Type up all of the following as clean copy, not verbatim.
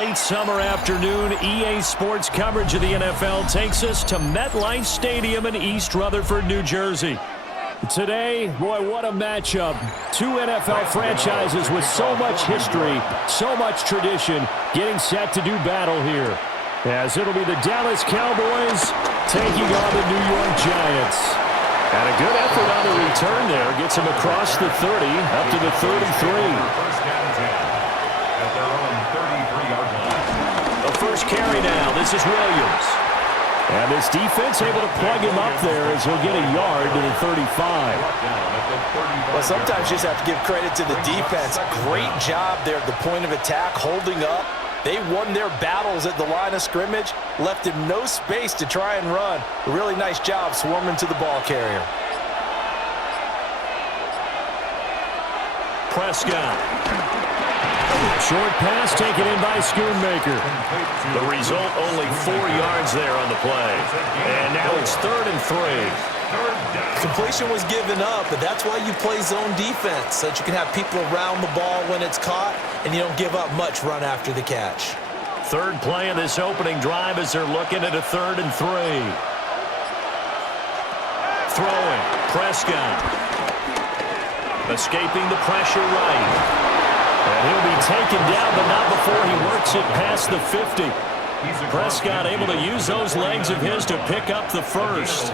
late summer afternoon, EA Sports coverage of the NFL takes us to MetLife Stadium in East Rutherford, New Jersey. Today, boy, what a matchup. Two NFL franchises with so much history, so much tradition, getting set to do battle here. As it'll be the Dallas Cowboys taking on the New York Giants. And a good effort on the return there. Gets him across the 30, up to the 33. The first carry now. This is Williams. And this defense able to plug him up there as he'll get a yard to the 35. Well, sometimes you just have to give credit to the defense. Great job there at the point of attack, holding up. They won their battles at the line of scrimmage, left him no space to try and run. A really nice job swarming to the ball carrier. Prescott. Short pass taken in by Schoonmaker. The result, only 4 yards there on the play. And now it's 3rd and 3. Completion was given up, but that's why you play zone defense, so that you can have people around the ball when it's caught, and you don't give up much run after the catch. Third play of this opening drive as they're looking at a 3rd and 3. Throwing, Prescott. Escaping the pressure right. And he'll be taken down, but not before he works it past the 50. Prescott able to use those legs of his to pick up the first.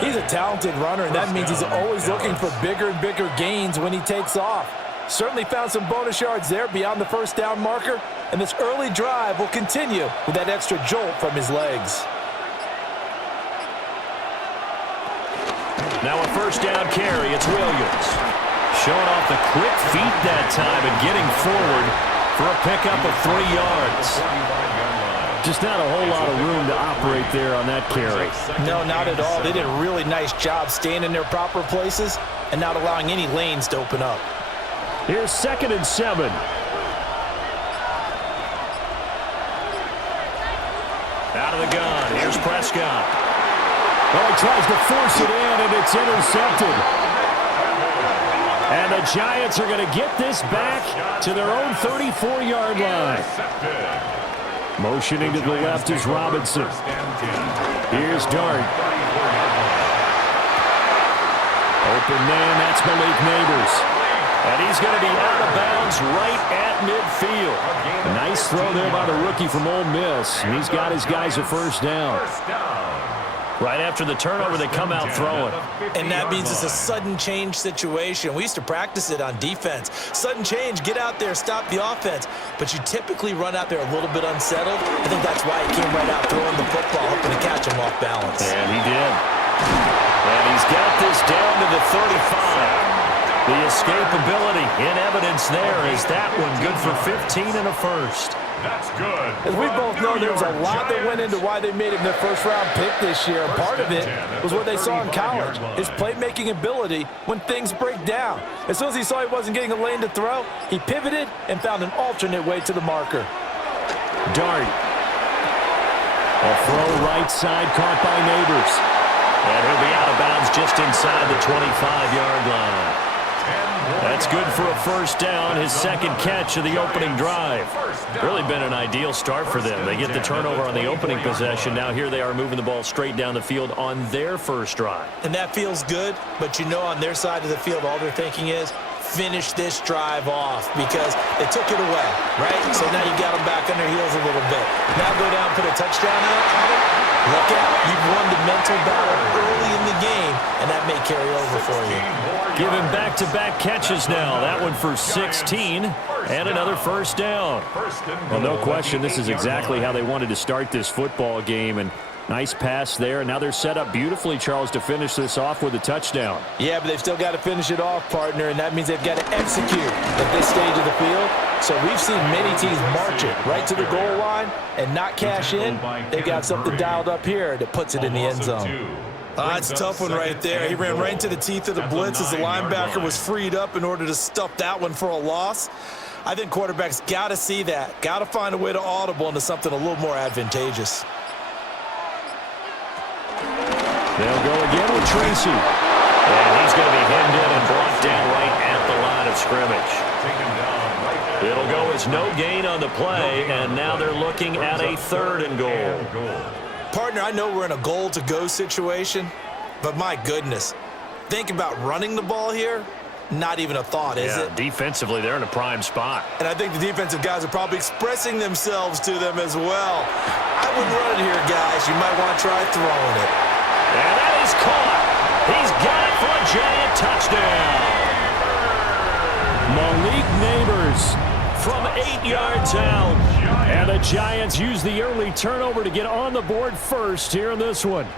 He's a talented runner, and that means he's always looking for bigger and bigger gains when he takes off. Certainly found some bonus yards there beyond the first down marker, and this early drive will continue with that extra jolt from his legs. Now a first down carry, it's Williams. Showing off the quick feet that time and getting forward for a pickup of 3 yards. Just not a whole lot of room to operate there on that carry. No, not at all. They did a really nice job staying in their proper places and not allowing any lanes to open up. Here's 2nd and 7. Out of the gun. Here's Prescott. Well, he tries to force it in, and it's intercepted. And the Giants are going to get this back to their own 34-yard line. Motioning to the left is Robinson. Here's Dart. Open man, that's Malik Neighbors. And he's going to be out of bounds right at midfield. Nice throw there by the rookie from Ole Miss. And he's got his guys a first down. Right after the turnover, they come out throwing. And that means it's a sudden change situation. We used to practice it on defense. Sudden change, get out there, stop the offense. But you typically run out there a little bit unsettled. I think that's why he came right out throwing the football, hoping to catch him off balance. And he did. And he's got this down to the 35. The escapability in evidence there is that one good for 15 and a first. That's good. As we both know, there was a lot that went into why they made him their first-round pick this year. And part of it was what they saw in college, his playmaking ability when things break down. As soon as he saw he wasn't getting a lane to throw, he pivoted and found an alternate way to the marker. Dart. A throw right side caught by Neighbors. And he'll be out of bounds just inside the 25-yard line. That's good for a first down, his second catch of the opening drive. Really been an ideal start for them. They get the turnover on the opening possession. Now here they are moving the ball straight down the field on their first drive. And that feels good, but you know on their side of the field all they're thinking is finish this drive off because they took it away, right? So now you got them back on their heels a little bit. Now go down, put a touchdown on it. Look out, you've won the mental battle early in the game, and that may carry over for you. Give him back-to-back catches now. That one for 16 and another first down. Well, no question, this is exactly how they wanted to start this football game, and nice pass there. Now they're set up beautifully, Charles, to finish this off with a touchdown. Yeah, but they've still got to finish it off, partner, and that means they've got to execute at this stage of the field. So we've seen many teams march it right to the goal line and not cash in. They've got something dialed up here that puts it in the end zone. That's a tough one right there. He ran right into the teeth of the blitz as the linebacker was freed up in order to stuff that one for a loss. I think quarterbacks got to see that. Got to find a way to audible into something a little more advantageous. They'll go again with Tracy. And he's going to be hemmed in and brought down right at the line of scrimmage. Taken down right It'll go as no gain on the play, and now they're looking at a 3rd and goal. Partner, I know we're in a goal-to-go situation, but my goodness, think about running the ball here. Not even a thought, is it? Defensively, they're in a prime spot. And I think the defensive guys are probably expressing themselves to them as well. I wouldn't run it here, guys. You might want to try throwing it. And that is caught. He's got it for a giant touchdown. Malik Neighbors from 8 yards out. And the Giants use the early turnover to get on the board first here in this one.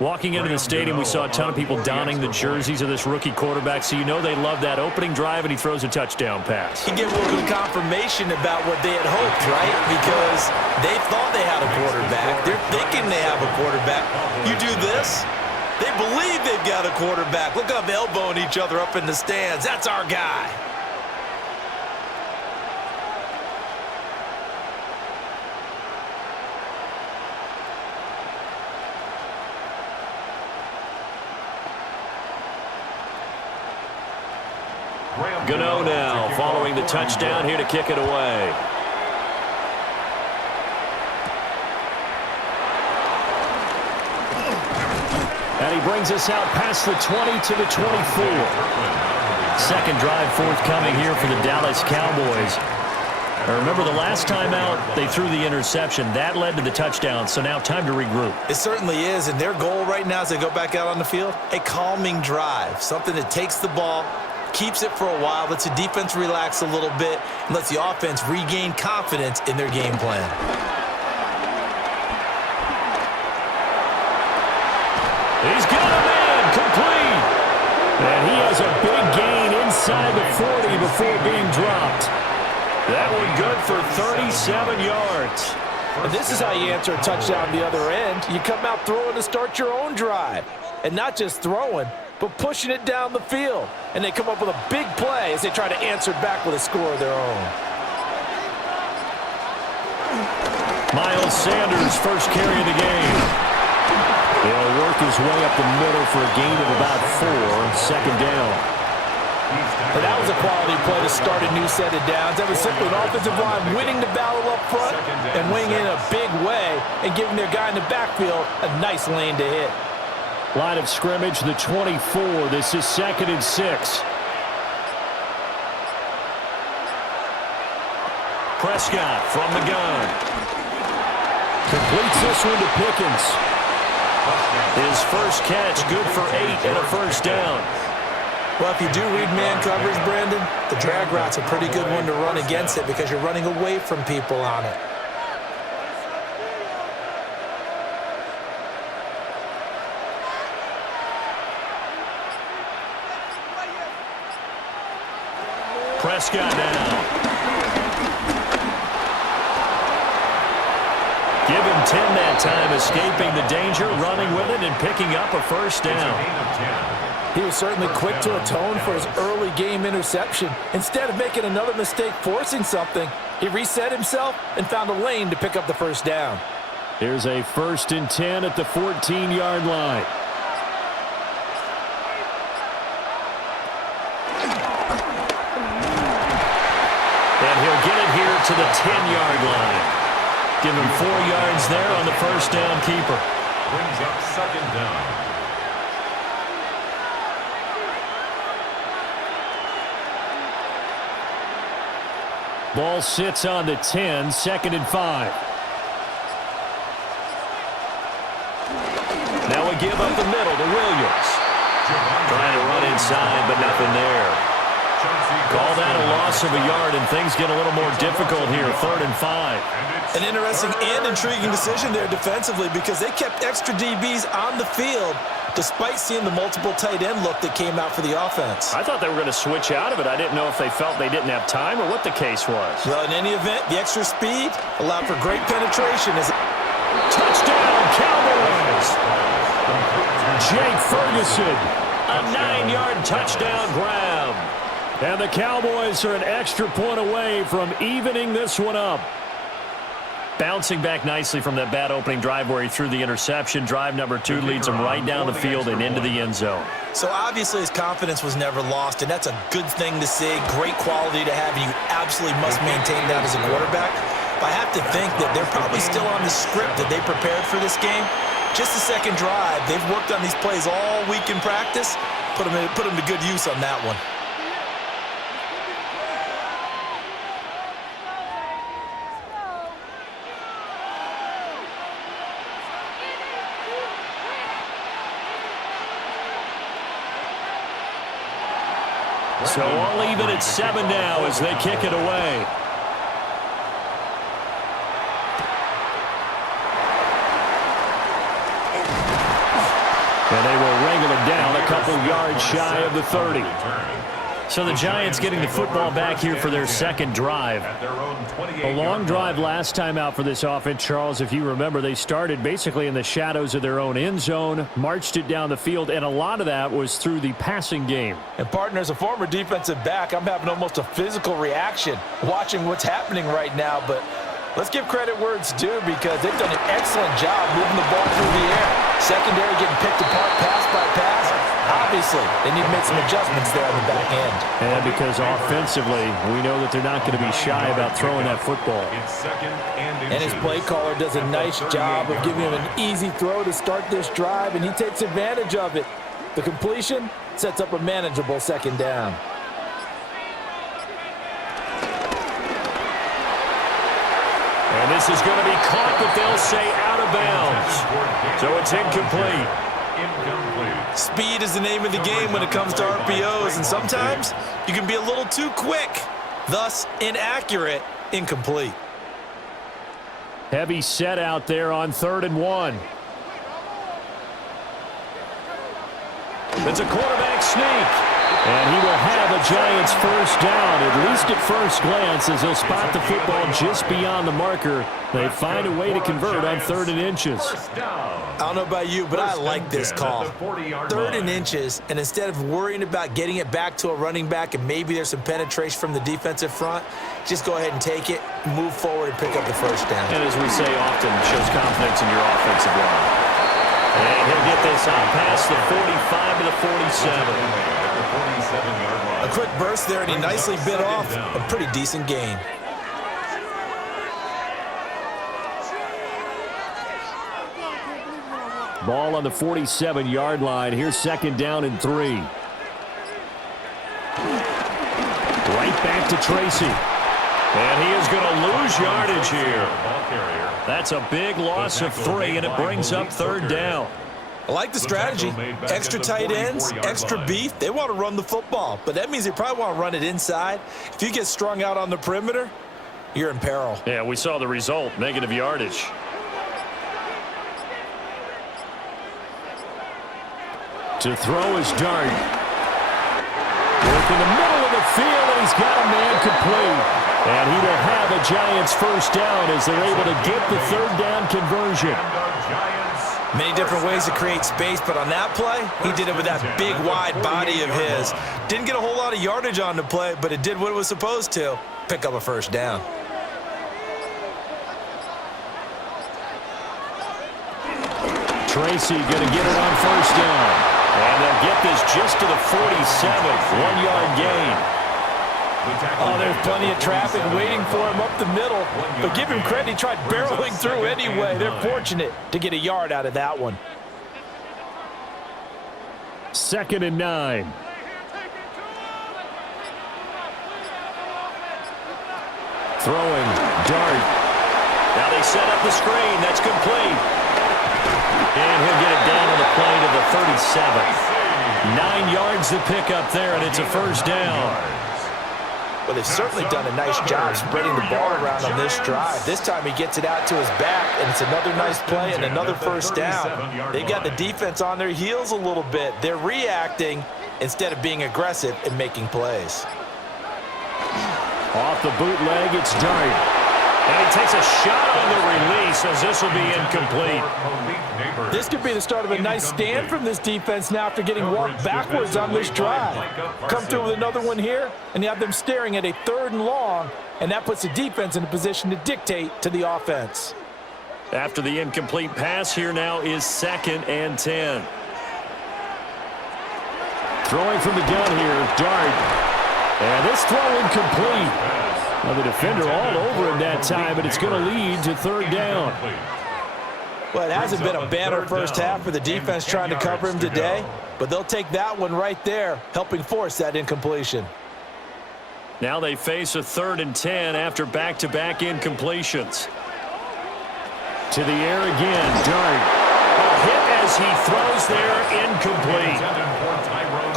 Walking into the stadium, we saw a ton of people donning the jerseys of this rookie quarterback, so you know they love that opening drive, and he throws a touchdown pass. You get a little bit of confirmation about what they had hoped, right? Because they thought they had a quarterback. They're thinking they have a quarterback. You do this, they believe they've got a quarterback. Look up, elbowing each other up in the stands. That's our guy. Gano now following the touchdown here to kick it away. And he brings us out past the 20 to the 24. Second drive forthcoming here for the Dallas Cowboys. Remember, the last time out, they threw the interception. That led to the touchdown, so now time to regroup. It certainly is, and their goal right now as they go back out on the field, a calming drive, something that takes the ball, keeps it for a while, lets the defense relax a little bit, and lets the offense regain confidence in their game plan. He's got a man, complete. And he has a big gain inside the 40 before being dropped. That one good for 37 yards. And this is how you answer a touchdown the other end. You come out throwing to start your own drive. And not just throwing, but pushing it down the field. And they come up with a big play as they try to answer back with a score of their own. Miles Sanders, first carry of the game. He'll work his way up the middle for a gain of about 4, second down. And that was a quality play to start a new set of downs. That was simply an offensive line winning the battle up front and winning in a big way and giving their guy in the backfield a nice lane to hit. Line of scrimmage, the 24. This is 2nd and 6. Prescott from the gun. Completes this one to Pickens. His first catch, good for 8 and a first down. Well, if you do read man coverage, Brandon, the drag route's a pretty good one to run against it because you're running away from people on it. Prescott now. Give him 10 that time, escaping the danger, running with it, and picking up a first down. He was certainly quick to atone for his early game interception. Instead of making another mistake forcing something, he reset himself and found a lane to pick up the first down. Here's a 1st and 10 at the 14-yard line. And he'll get it here to the 10-yard line. Give him 4 yards there on the first down keeper. Brings up 2nd down. Ball sits on the 10, 2nd and 5. Now we give up the middle to Williams. Trying to run inside, but nothing there. Call that a loss of a yard, and things get a little more difficult here, 3rd and 5. An interesting and intriguing decision there defensively because they kept extra DBs on the field despite seeing the multiple tight end look that came out for the offense. I thought they were going to switch out of it. I didn't know if they felt they didn't have time or what the case was. Well, in any event, the extra speed allowed for great penetration. Touchdown, Cowboys! Jake Ferguson, a 9-yard touchdown grab. And the Cowboys are an extra point away from evening this one up. Bouncing back nicely from that bad opening drive where he threw the interception. Drive number 2 leads him right down the field and into the end zone. So obviously his confidence was never lost, and that's a good thing to see, great quality to have, and you absolutely must maintain that as a quarterback. But I have to think that they're probably still on the script that they prepared for this game. Just the second drive, they've worked on these plays all week in practice. Put them to good use on that one. So all even at 7 now as they kick it away. And they will wrangle it down a couple yards shy of the 30. So the Giants getting the football back here for their second drive. A long drive last time out for this offense, Charles. If you remember, they started basically in the shadows of their own end zone, marched it down the field, and a lot of that was through the passing game. And partner, as a former defensive back, I'm having almost a physical reaction watching what's happening right now. But let's give credit where it's due, because they've done an excellent job moving the ball through the air. Secondary getting picked apart pass by pass. Obviously, they need to make some adjustments there on the back end. And because offensively, we know that they're not going to be shy about throwing that football. And his play caller does a nice job of giving him an easy throw to start this drive, and he takes advantage of it. The completion sets up a manageable second down. And this is going to be caught, but they'll say out of bounds. So it's incomplete. Speed is the name of the game when it comes to RPOs, and sometimes you can be a little too quick, thus inaccurate, incomplete. Heavy set out there on 3rd and 1. It's a quarterback sneak. And he will have a Giants first down, at least at first glance, as he'll spot the football just beyond the marker. They find a way to convert on 3rd and inches. I don't know about you, but I like this call. 3rd and inches, and instead of worrying about getting it back to a running back and maybe there's some penetration from the defensive front, just go ahead and take it, move forward, and pick up the first down. And as we say often, shows confidence in your offensive line. And he'll get this out past the 45 to the 47. A quick burst there, and he nicely bit off a pretty decent gain. Ball on the 47-yard line. Here's 2nd down and 3. Right back to Tracy. And he is going to lose yardage here. That's a big loss of 3, and it brings up 3rd down. I like the strategy. Extra tight ends, extra beef. They want to run the football, but that means they probably want to run it inside. If you get strung out on the perimeter, you're in peril. Yeah, we saw the result, negative yardage. To throw is Dart. Work in the middle of the field, and he's got a man complete. And he will have a Giants first down as they're able to get the 3rd down conversion. Many different ways to create space, but on that play, he did it with that big, wide body of his. Didn't get a whole lot of yardage on the play, but it did what it was supposed to, pick up a first down. Tracy going to get it on first down. And they'll get this just to the 47, 1-yard gain. Oh, there's plenty of traffic waiting for him up the middle. But give him credit, he tried barreling through anyway. They're fortunate to get a yard out of that one. 2nd and 9. Throwing, Dart. Now they set up the screen. That's complete. And he'll get it down on the play to the 37. 9 yards to pick up there, and it's a first down. Well, they've certainly done a nice job spreading the ball around on this drive. This time he gets it out to his back, and it's another nice play and another first down. They've got the defense on their heels a little bit. They're reacting instead of being aggressive and making plays. Off the bootleg, it's Dart. And he takes a shot on the release as this will be incomplete. This could be the start of a nice stand from this defense now after getting walked backwards on this drive. Come through with another one here, and you have them staring at a 3rd and long, and that puts the defense in a position to dictate to the offense. After the incomplete pass, here now is 2nd and 10. Throwing from the gun here, Dart. And this throw incomplete. Well, the defender all over him that time, but it's going to lead to third down. Well, it hasn't been a banner first half for the defense trying to cover him today, but they'll take that one right there, helping force that incompletion. Now they face a 3rd and 10 after back-to-back incompletions. To the air again, Dart. A hit as he throws there, incomplete.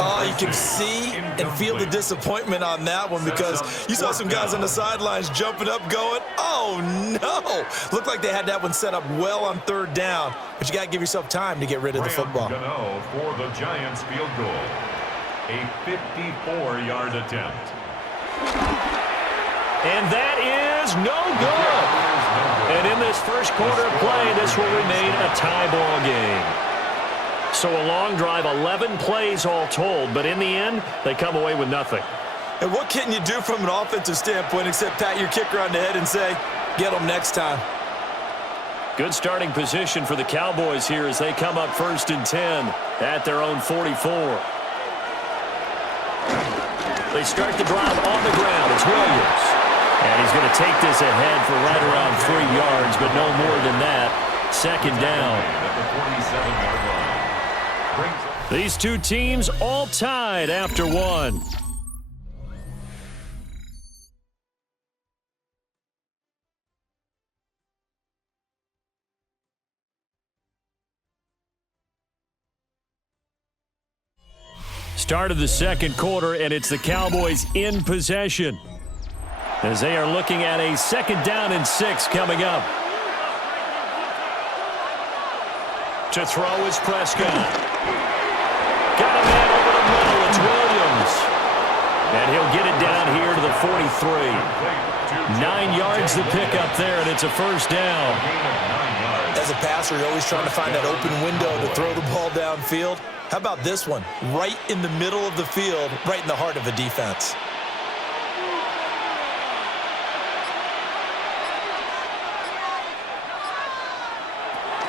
Oh, you can see and feel the disappointment on that one because you saw some guys on the sidelines jumping up going, oh no! Looked like they had that one set up well on 3rd down, but you got to give yourself time to get rid of the football. For the Giants field goal, a 54-yard attempt. And that is no good. And in this first quarter of play, this will remain a tie ball game. So a long drive, 11 plays all told, but in the end, they come away with nothing. And what can you do from an offensive standpoint except pat your kicker on the head and say, get them next time? Good starting position for the Cowboys here as they come up 1st and 10 at their own 44. They start the drive on the ground. It's Williams. And he's going to take this ahead for right around 3 yards, but no more than that. 2nd down. These two teams all tied after one. Start of the second quarter, and it's the Cowboys in possession as they are looking at a 2nd down and 6 coming up. To throw is Prescott. Got a man over the middle. It's Williams. And he'll get it down here to the 43. 9 yards to pick up there, and it's a 1st down. As a passer, you're always trying to find that open window to throw the ball downfield. How about this one? Right in the middle of the field, right in the heart of a defense.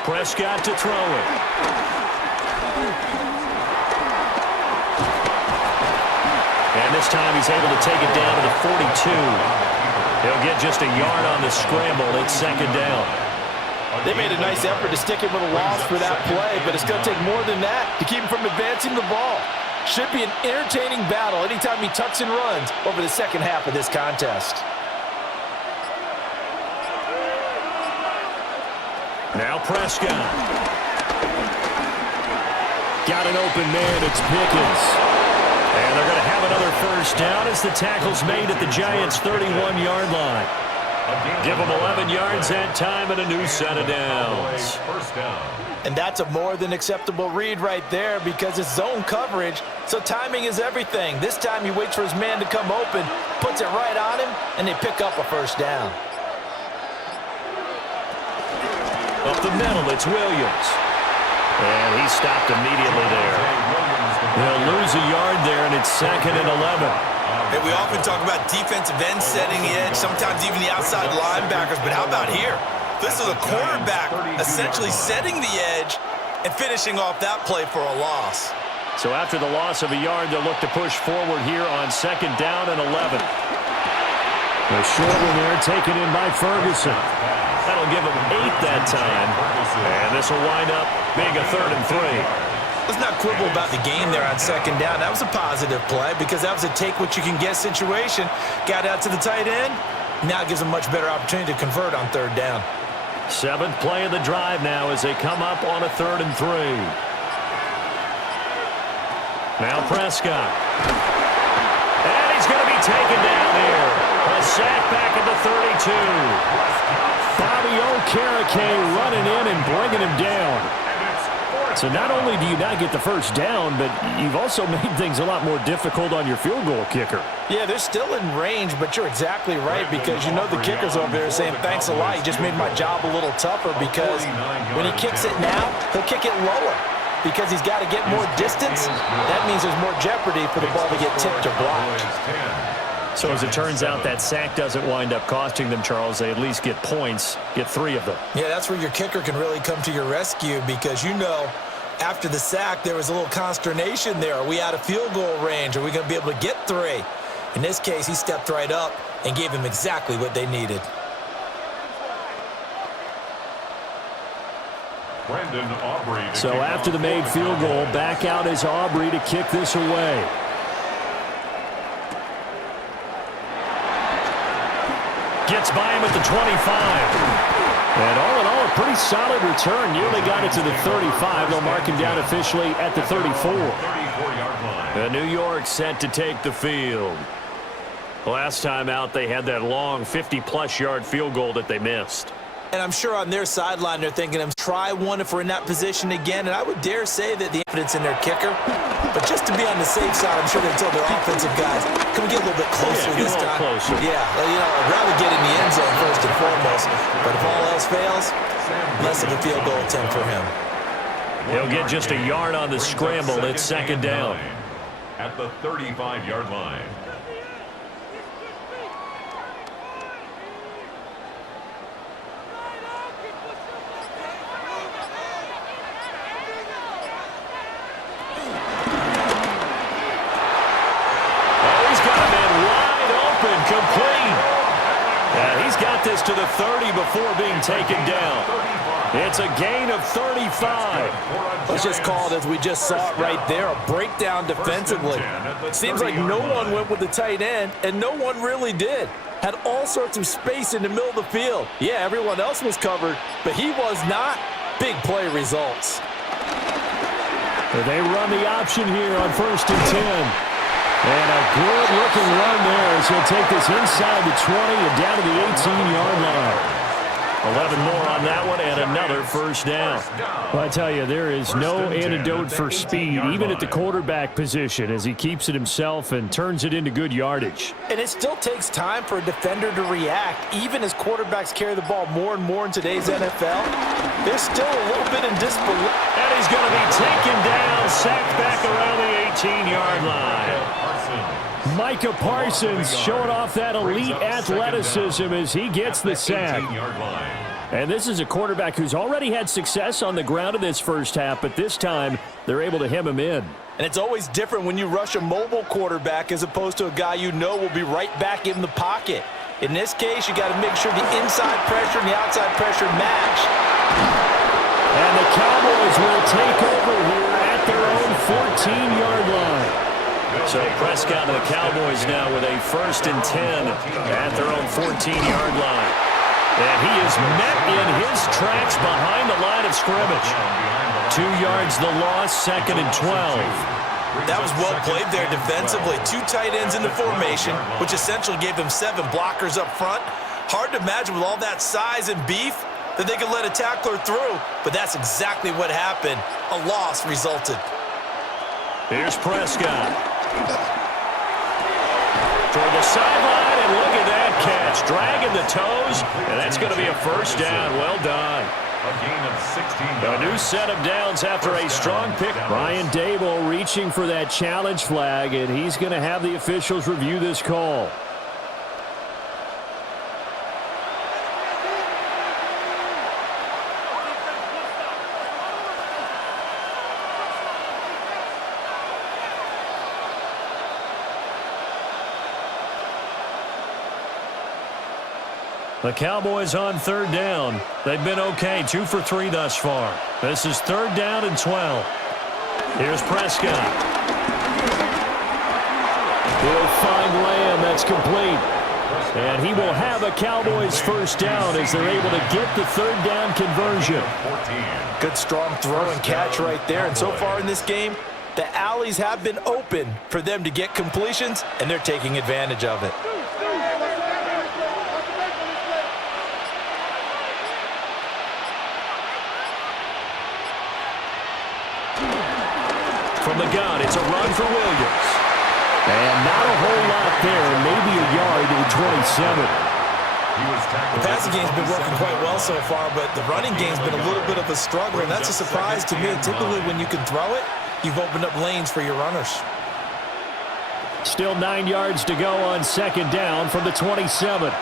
Prescott to throw it. And this time he's able to take it down to the 42. He'll get just a yard on the scramble. It's 2nd down. They made a nice effort to stick him with a loss for that play, but it's going to take more than that to keep him from advancing the ball. Should be an entertaining battle anytime he tucks and runs over the second half of this contest. Now Prescott. Got an open man. It's Pickens. And they're going to have another 1st down as the tackle's made at the Giants' 31-yard line. Give them 11 yards that time and a new set of downs. And that's a more than acceptable read right there because it's zone coverage, so timing is everything. This time he waits for his man to come open, puts it right on him, and they pick up a 1st down. Up the middle, it's Williams. And he stopped immediately there. They'll lose a yard there, and it's 2nd and 11. And we often talk about defensive ends setting the edge, sometimes even the outside linebackers, but how about here? This is a quarterback essentially setting the edge and finishing off that play for a loss. So after the loss of a yard, they'll look to push forward here on 2nd down and 11. The short one there taken in by Ferguson. That'll give him 8 that time. And this will wind up being a 3rd and 3. Let's not quibble about the game there on 2nd down. That was a positive play because that was a take-what-you-can-get situation. Got out to the tight end. Now it gives them a much better opportunity to convert on 3rd down. 7th play of the drive now as they come up on a 3rd and 3. Now Prescott. And he's going to be taken down here. A sack back at the 32. Bobby Okereke running in and bringing him down. So not only do you not get the 1st down, but you've also made things a lot more difficult on your field goal kicker. Yeah, they're still in range, but you're exactly right because you know the kicker's over there saying, thanks a lot, you just made my job a little tougher because when he kicks it now, he'll kick it lower because he's got to get more distance. That means there's more jeopardy for the ball to get tipped or blocked. So as it turns out, that sack doesn't wind up costing them, Charles. They at least get points, get 3 of them. Yeah, that's where your kicker can really come to your rescue because you know After the sack, there was a little consternation there. Are we out of field goal range? Are we going to be able to get 3? In this case, he stepped right up and gave them exactly what they needed. So after the made field goal, back out is Aubrey to kick this away. Gets by him at the 25. And all in all, a pretty solid return. Nearly got it to the 35. They'll mark him down officially at the 34. The New York set to take the field. Last time out, they had that long 50-plus yard field goal that they missed. And I'm sure on their sideline they're thinking, try one if we're in that position again. And I would dare say that the confidence in their kicker. But just to be on the safe side, I'm sure they told their offensive guys, can we get a little bit closer this time? Closer. Yeah, I'd rather get in the end zone first and foremost. But if all else fails, less of a field goal attempt for him. He'll get just a yard on the scramble. It's second down. At the 35-yard line. Complete. And he's got this to the 30 before being taken down. It's a gain of 35. Let's just call it as we just saw it right there, a breakdown defensively. Seems like no one went with the tight end, and no one really did. Had all sorts of space in the middle of the field. Yeah, everyone else was covered, but he was not. Big play results. They run the option here on 1st and 10. And a good-looking run there as he'll take this inside the 20 and down to the 18-yard line. 11 more on that one and another first down. Well, I tell you, there is no antidote for speed, even at the quarterback position, as he keeps it himself and turns it into good yardage. And it still takes time for a defender to react, even as quarterbacks carry the ball more and more in today's NFL. There's still a little bit in disbelief. And he's going to be taken down, sacked back around the 18-yard line. Micah Parsons showing off that elite athleticism as he gets the sack. And this is a quarterback who's already had success on the ground in this first half, but this time they're able to hem him in. And it's always different when you rush a mobile quarterback as opposed to a guy you know will be right back in the pocket. In this case, you got to make sure the inside pressure and the outside pressure match. And the Cowboys will take over here at their own 14-yard line. So Prescott and the Cowboys now with a 1st and 10 at their own 14-yard line. And he is met in his tracks behind the line of scrimmage. 2 yards the loss, 2nd and 12. That was well played there defensively. 2 tight ends in the formation, which essentially gave them 7 blockers up front. Hard to imagine with all that size and beef that they could let a tackler through, but that's exactly what happened. A loss resulted. Here's Prescott. Toward the sideline, and look at that catch. Dragging the toes, and that's going to be a first down. Well done. A gain of 16 yards. A new set of downs after a strong pick. Brian Dable reaching for that challenge flag, and he's going to have the officials review this call. The Cowboys on 3rd down. They've been okay, 2 for 3 thus far. This is 3rd down and 12. Here's Prescott. He'll find Lamb. That's complete. And he will have a Cowboys first down as they're able to get the 3rd down conversion. Good strong throw and catch right there. And so far in this game, the alleys have been open for them to get completions, and they're taking advantage of it. From the gun, it's a run for Williams. And not a whole lot there, maybe a yard to the 27. The passing game's been working quite well so far, but the running game's been a little bit of a struggle, and that's a surprise to me. Typically, when you can throw it, you've opened up lanes for your runners. Still 9 yards to go on 2nd down from the 27.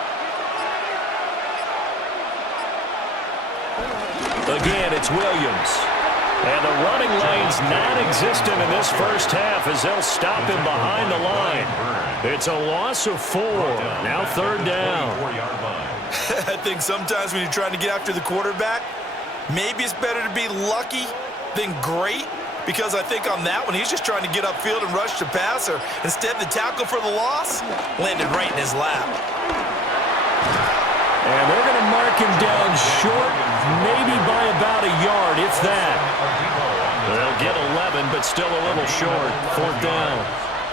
Again, it's Williams. And the running lane's non-existent in this first half as they'll stop him behind the line. It's a loss of 4. Now third down. I think sometimes when you're trying to get after the quarterback, maybe it's better to be lucky than great, because I think on that one, he's just trying to get upfield and rush the passer. Instead, the tackle for the loss landed right in his lap. And they're going to mark him down short, maybe by about a yard, if that. They'll get 11, but still a little short. Fourth down.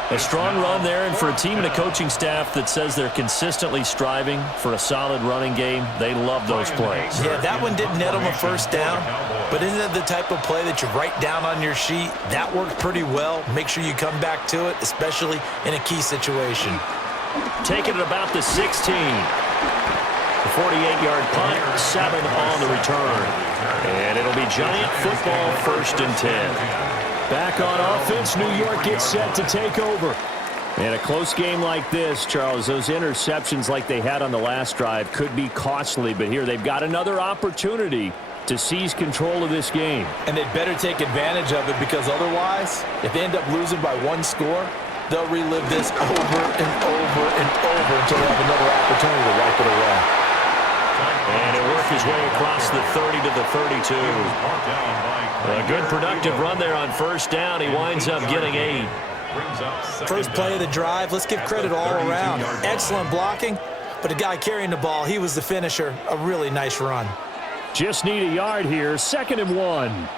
A strong run there, and for a team and a coaching staff that says they're consistently striving for a solid running game, they love those plays. Yeah, that one didn't net them a first down, but isn't it the type of play that you write down on your sheet? That worked pretty well. Make sure you come back to it, especially in a key situation. Taking it about the 16. The 48-yard punt, 7 on the return. And it'll be Giant football, 1st and 10. Back on offense, New York gets set to take over. In a close game like this, Charles, those interceptions like they had on the last drive could be costly, but here they've got another opportunity to seize control of this game. And they'd better take advantage of it, because otherwise, if they end up losing by 1 score, they'll relive this over and over and over until they have another opportunity to wipe it away. And he'll work his way across the 30 to the 32. A good productive run there on first down. He winds up getting 8. First play of the drive, let's give credit all around. Excellent blocking, but the guy carrying the ball, he was the finisher. A really nice run. Just need a yard here. 2nd and 1.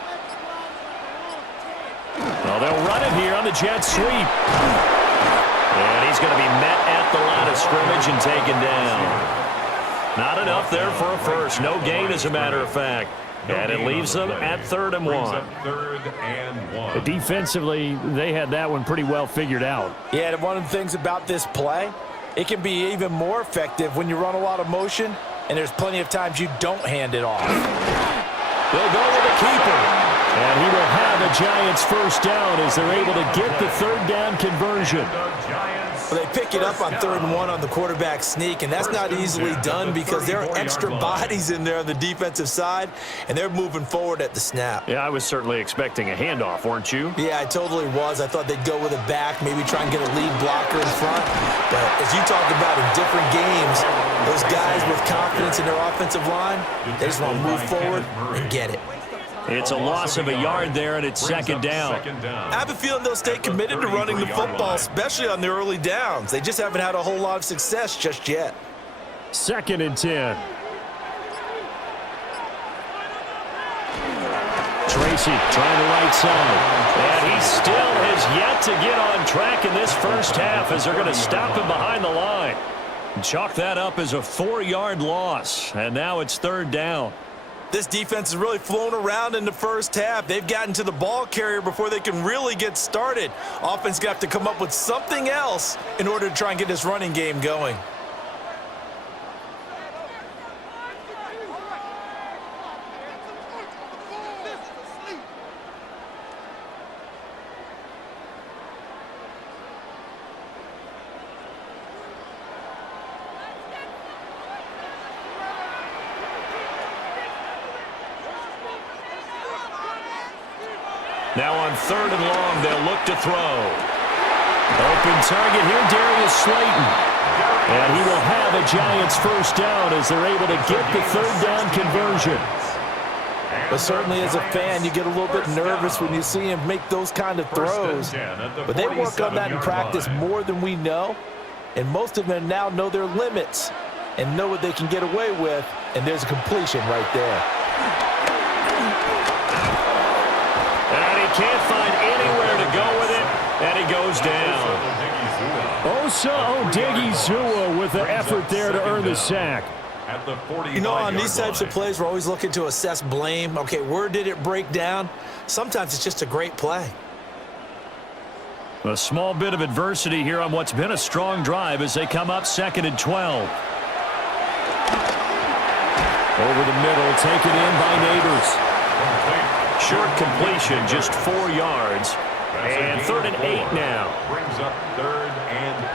Well, they'll run it here on the jet sweep. And he's going to be met at the line of scrimmage and taken down. Not enough there for a first. No gain, as a matter of fact. And it leaves them at 3rd and 1. Defensively, they had that one pretty well figured out. Yeah, and one of the things about this play, it can be even more effective when you run a lot of motion, and there's plenty of times you don't hand it off. They'll go with the keeper. And he will have a Giants first down as they're able to get the 3rd down conversion. Well, they pick it up on 3rd and 1 on the quarterback sneak, and that's not easily done because there are extra bodies in there on the defensive side, and they're moving forward at the snap. Yeah, I was certainly expecting a handoff, weren't you? Yeah, I totally was. I thought they'd go with a back, maybe try and get a lead blocker in front. But as you talk about in different games, those guys with confidence in their offensive line, they just want to move forward and get it. It's a loss of a yard there, and it's 2nd down. I have a feeling they'll stay committed to running the football, especially on their early downs. They just haven't had a whole lot of success just yet. 2nd and 10. Tracy trying the right side. And he still has yet to get on track in this first half as they're going to stop him behind the line. Chalk that up as a 4-yard loss, and now it's 3rd down. This defense has really flown around in the first half. They've gotten to the ball carrier before they can really get started. Offense got to come up with something else in order to try and get this running game going. Now on 3rd and long, they'll look to throw. Open target here, Darius Slayton. And he will have a Giants first down as they're able to get the 3rd down conversion. But certainly as a fan, you get a little bit nervous when you see him make those kind of throws. But they work on that in practice more than we know. And most of them now know their limits and know what they can get away with. And there's a completion right there. And he can't find anywhere to go with it, and he goes down. Osa Odigizua with the effort there to earn the sack. You know, on these types of plays, we're always looking to assess blame. Okay, where did it break down? Sometimes it's just a great play. A small bit of adversity here on what's been a strong drive as they come up 2nd and 12. Over the middle, taken in by Neighbors. Short completion, just 4 yards. And 3rd and 8 now. Brings up 3rd and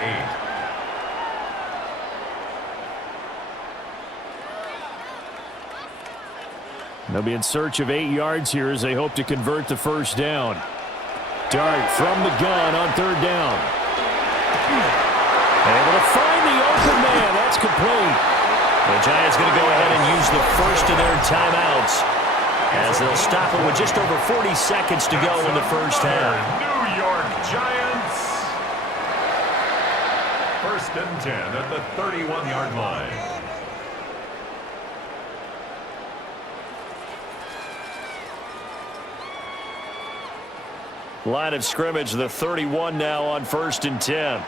8. They'll be in search of 8 yards here as they hope to convert the first down. Dart from the gun on third down. Able to find the open man. That's complete. The Giants going to go ahead and use the first of their timeouts as they'll stop it with just over 40 seconds to go in the first half. New York Giants. First and 10 at the 31-yard line. Line of scrimmage, the 31 now on first and 10.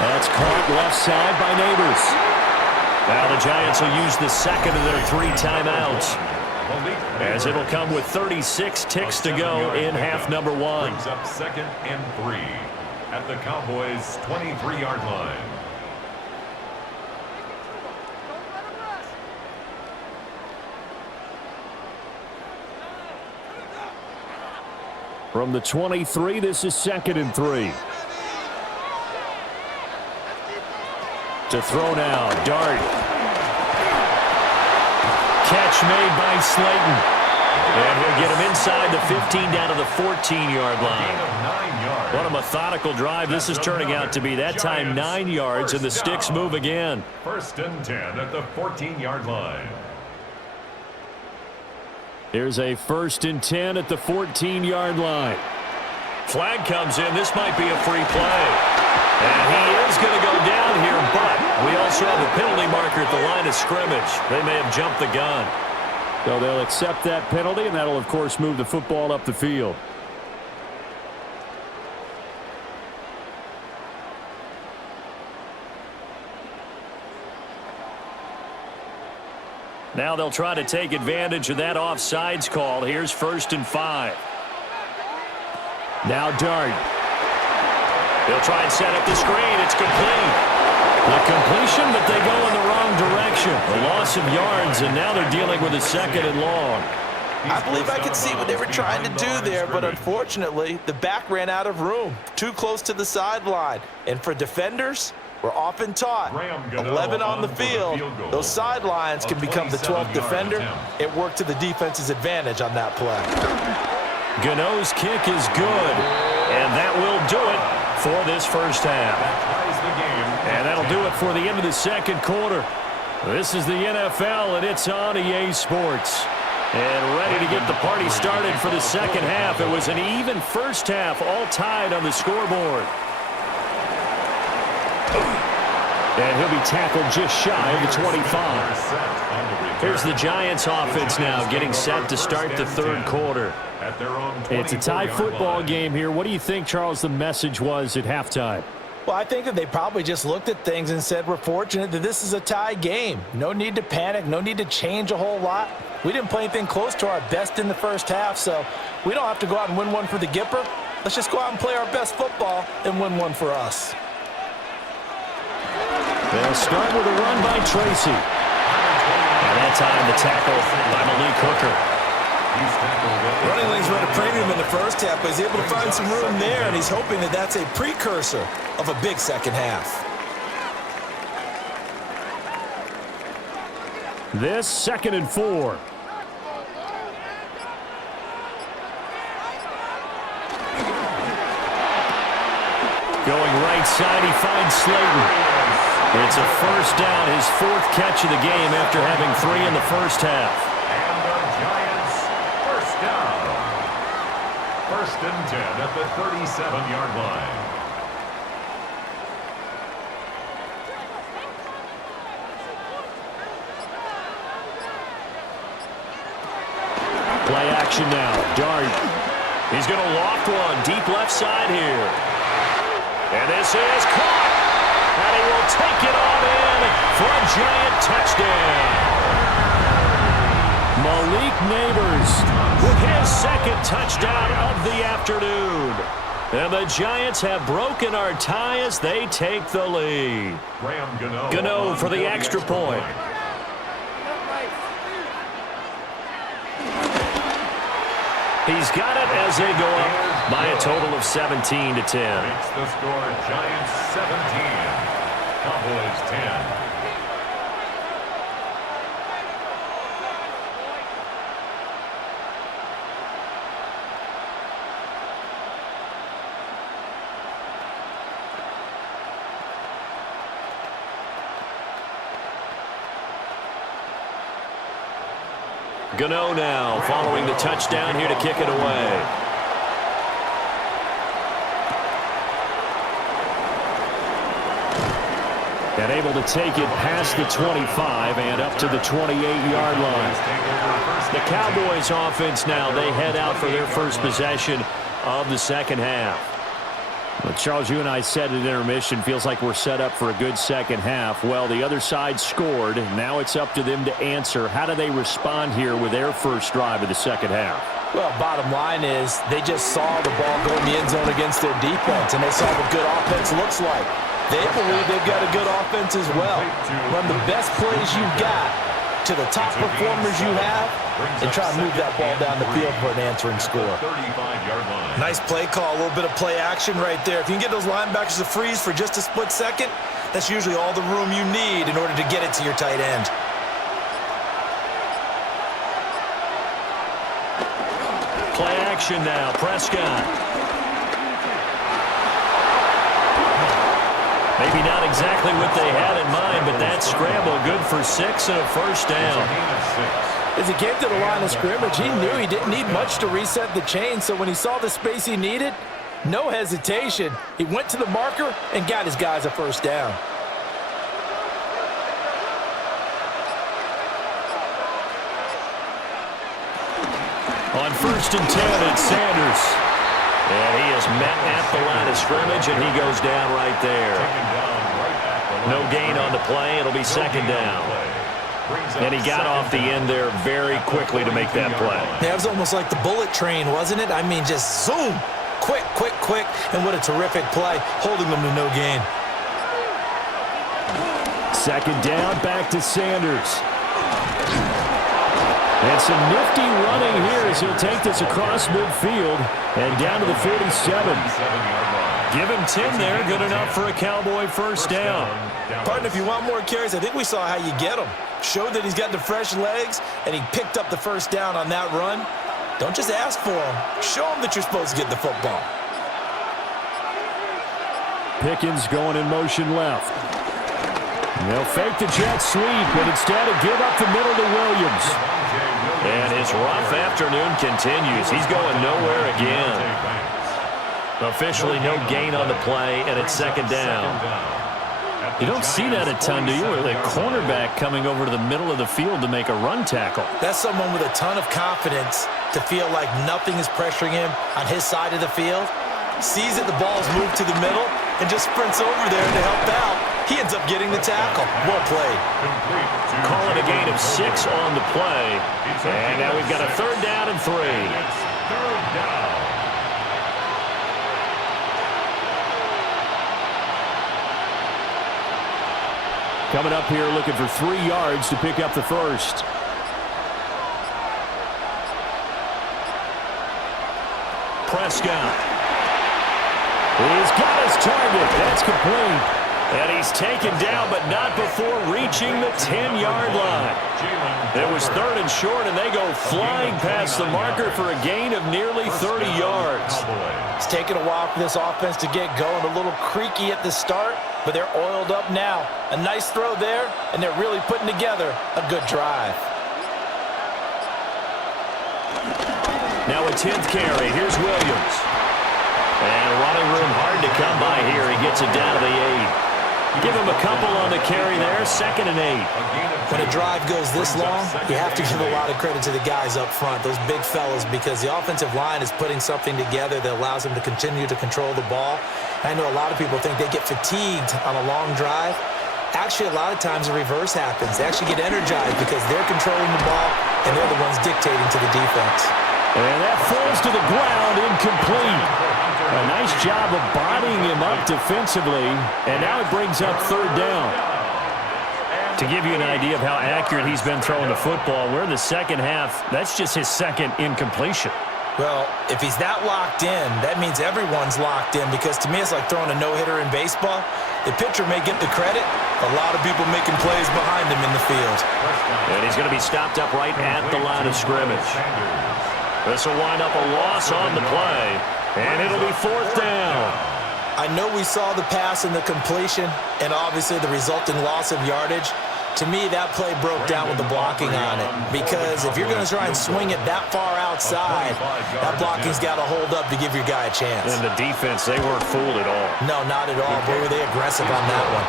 That's caught left side by Neighbors. Now the Giants will use the second of their 3 timeouts, as it'll come with 36 ticks to go in half number 1. Brings up second and 3 at the Cowboys' 23-yard line. From the 23, this is second and 3. To throw now, Dart. Catch made by Slayton. And he'll get him inside the 15 down to the 14-yard line. What a methodical drive this is turning out to be. That time 9 yards, and the sticks move again. First and 10 at the 14-yard line. Here's a first and 10 at the 14-yard line. Flag comes in. This might be a free play. And he is going to go down here, but we also have a penalty marker at the line of scrimmage. They may have jumped the gun. So they'll accept that penalty, and that'll, of course, move the football up the field. Now they'll try to take advantage of that offsides call. Here's first and 5. Now Dart. They'll try and set up the screen. It's complete. The completion, but they go in the wrong direction. A loss of yards, and now they're dealing with a second and long. I believe I could see what they were trying to do there, but unfortunately, the back ran out of room. Too close to the sideline. And for defenders, we're often taught 11 on the field. Those sidelines can become the 12th defender. It worked to the defense's advantage on that play. Gano's kick is good, and that will do it for this first half. And that'll do it for the end of the second quarter. This is the NFL, and it's on EA Sports. And ready to get the party started for the second half. It was an even first half, all tied on the scoreboard. And he'll be tackled just shy of the 25. Here's the Giants offense now getting set to start the third quarter. It's a tie football game here. What do you think, Charles, the message was at halftime? Well, I think that they probably just looked at things and said, we're fortunate that this is a tie game. No need to panic, no need to change a whole lot. We didn't play anything close to our best in the first half, so we don't have to go out and win one for the Gipper. Let's just go out and play our best football and win one for us. They'll start with a run by Tracy. And that time the tackle by Malik Hooker. Running lanes run a premium in the first half, but he's able to find some room there, and he's hoping that that's a precursor of a big second half. This second and 4. Going right side, he finds Slayton. It's a first down, his 4th catch of the game after having 3 in the first half. And the Giants first down. First and 10 at the 37-yard line. Play action now. Dart. He's going to loft one deep left side here. And this is caught. And he will take it on in for a Giant touchdown. Malik Neighbors with his second touchdown of the afternoon. And the Giants have broken our tie as they take the lead. Gano for the extra point. He's got it as they go up by a total of 17-10. Makes the score Giants 17. Cowboys 10. Gano now following the touchdown here to kick it away. And able to take it past the 25 and up to the 28-yard line. The Cowboys offense now, they head out for their first possession of the second half. Well, Charles, you and I said at intermission, feels like we're set up for a good second half. Well, the other side scored. Now it's up to them to answer. How do they respond here with their first drive of the second half? Well, bottom line is they just saw the ball go in the end zone against their defense, and they saw what good offense looks like. They believe they've got a good offense as well. Run the best plays you've got to the top performers you have and try to move that ball down the field for an answering score. Nice play call, a little bit of play action right there. If you can get those linebackers to freeze for just a split second, that's usually all the room you need in order to get it to your tight end. Play action now, Prescott. Maybe not exactly what they had in mind, but that scramble good for 6 and a first down. As he came to the line of scrimmage, he knew he didn't need much to reset the chain, so when he saw the space he needed, no hesitation. He went to the marker and got his guys a first down. On 1st and 10, it's Sanders. And he is met at the line of scrimmage, and he goes down right there. No gain on the play. It'll be second down. And he got off the end there very quickly to make that play. Yeah, it was almost like the bullet train, wasn't it? I mean, just zoom. Quick, quick, quick. And what a terrific play, holding them to no gain. Second down, back to Sanders. And some nifty running here as he'll take this across midfield and down to the 47. Give him 10 there, good enough for a Cowboy first down. Partner, if you want more carries, I think we saw how you get him. Showed that he's got the fresh legs, and he picked up the first down on that run. Don't just ask for him. Show him that you're supposed to get the football. Pickens going in motion left. They'll fake the jet sweep, but instead of give up the middle to Williams. And his rough afternoon continues. He's going nowhere again. Officially no gain on the play, and it's second down. You don't see that a ton, do you? With a cornerback coming over to the middle of the field to make a run tackle. That's someone with a ton of confidence to feel like nothing is pressuring him on his side of the field. Sees that the ball's moved to the middle and just sprints over there to help out. He ends up getting the tackle. Well played. Call it a gain of 6 on the play. And now we've got a third down and 3. Third down. Coming up here looking for 3 yards to pick up the first. Prescott. He's got his target. That's complete. And he's taken down, but not before reaching the 10-yard line. It was 3rd and short, and they go flying past the marker for a gain of nearly 30 yards. It's taken a while for this offense to get going. A little creaky at the start, but they're oiled up now. A nice throw there, and they're really putting together a good drive. Now a 10th carry. Here's Williams. And running room hard to come by here. He gets it down to the 8. Give him a couple on the carry there. 2nd and 8. When a drive goes this long, you have to give a lot of credit to the guys up front, those big fellas, because the offensive line is putting something together that allows them to continue to control the ball. I know a lot of people think they get fatigued on a long drive. Actually, a lot of times the reverse happens. They actually get energized because they're controlling the ball, and they're the ones dictating to the defense. And that falls to the ground, incomplete. A nice job of bodying him up defensively, and now it brings up 3rd down. To give you an idea of how accurate he's been throwing the football, we're in the second half. That's just his 2nd incompletion. Well, if he's that locked in, that means everyone's locked in, because to me it's like throwing a no-hitter in baseball. The pitcher may get the credit, a lot of people making plays behind him in the field. And he's going to be stopped up right at the line of scrimmage. This will wind up a loss on the play, and it'll be 4th down. I know we saw the pass and the completion and obviously the resulting loss of yardage. To me, that play broke down with the blocking on it, because if you're going to try and swing it that far outside, that blocking's got to hold up to give your guy a chance. And the defense, they weren't fooled at all. No, not at all. Boy, were they aggressive on that one.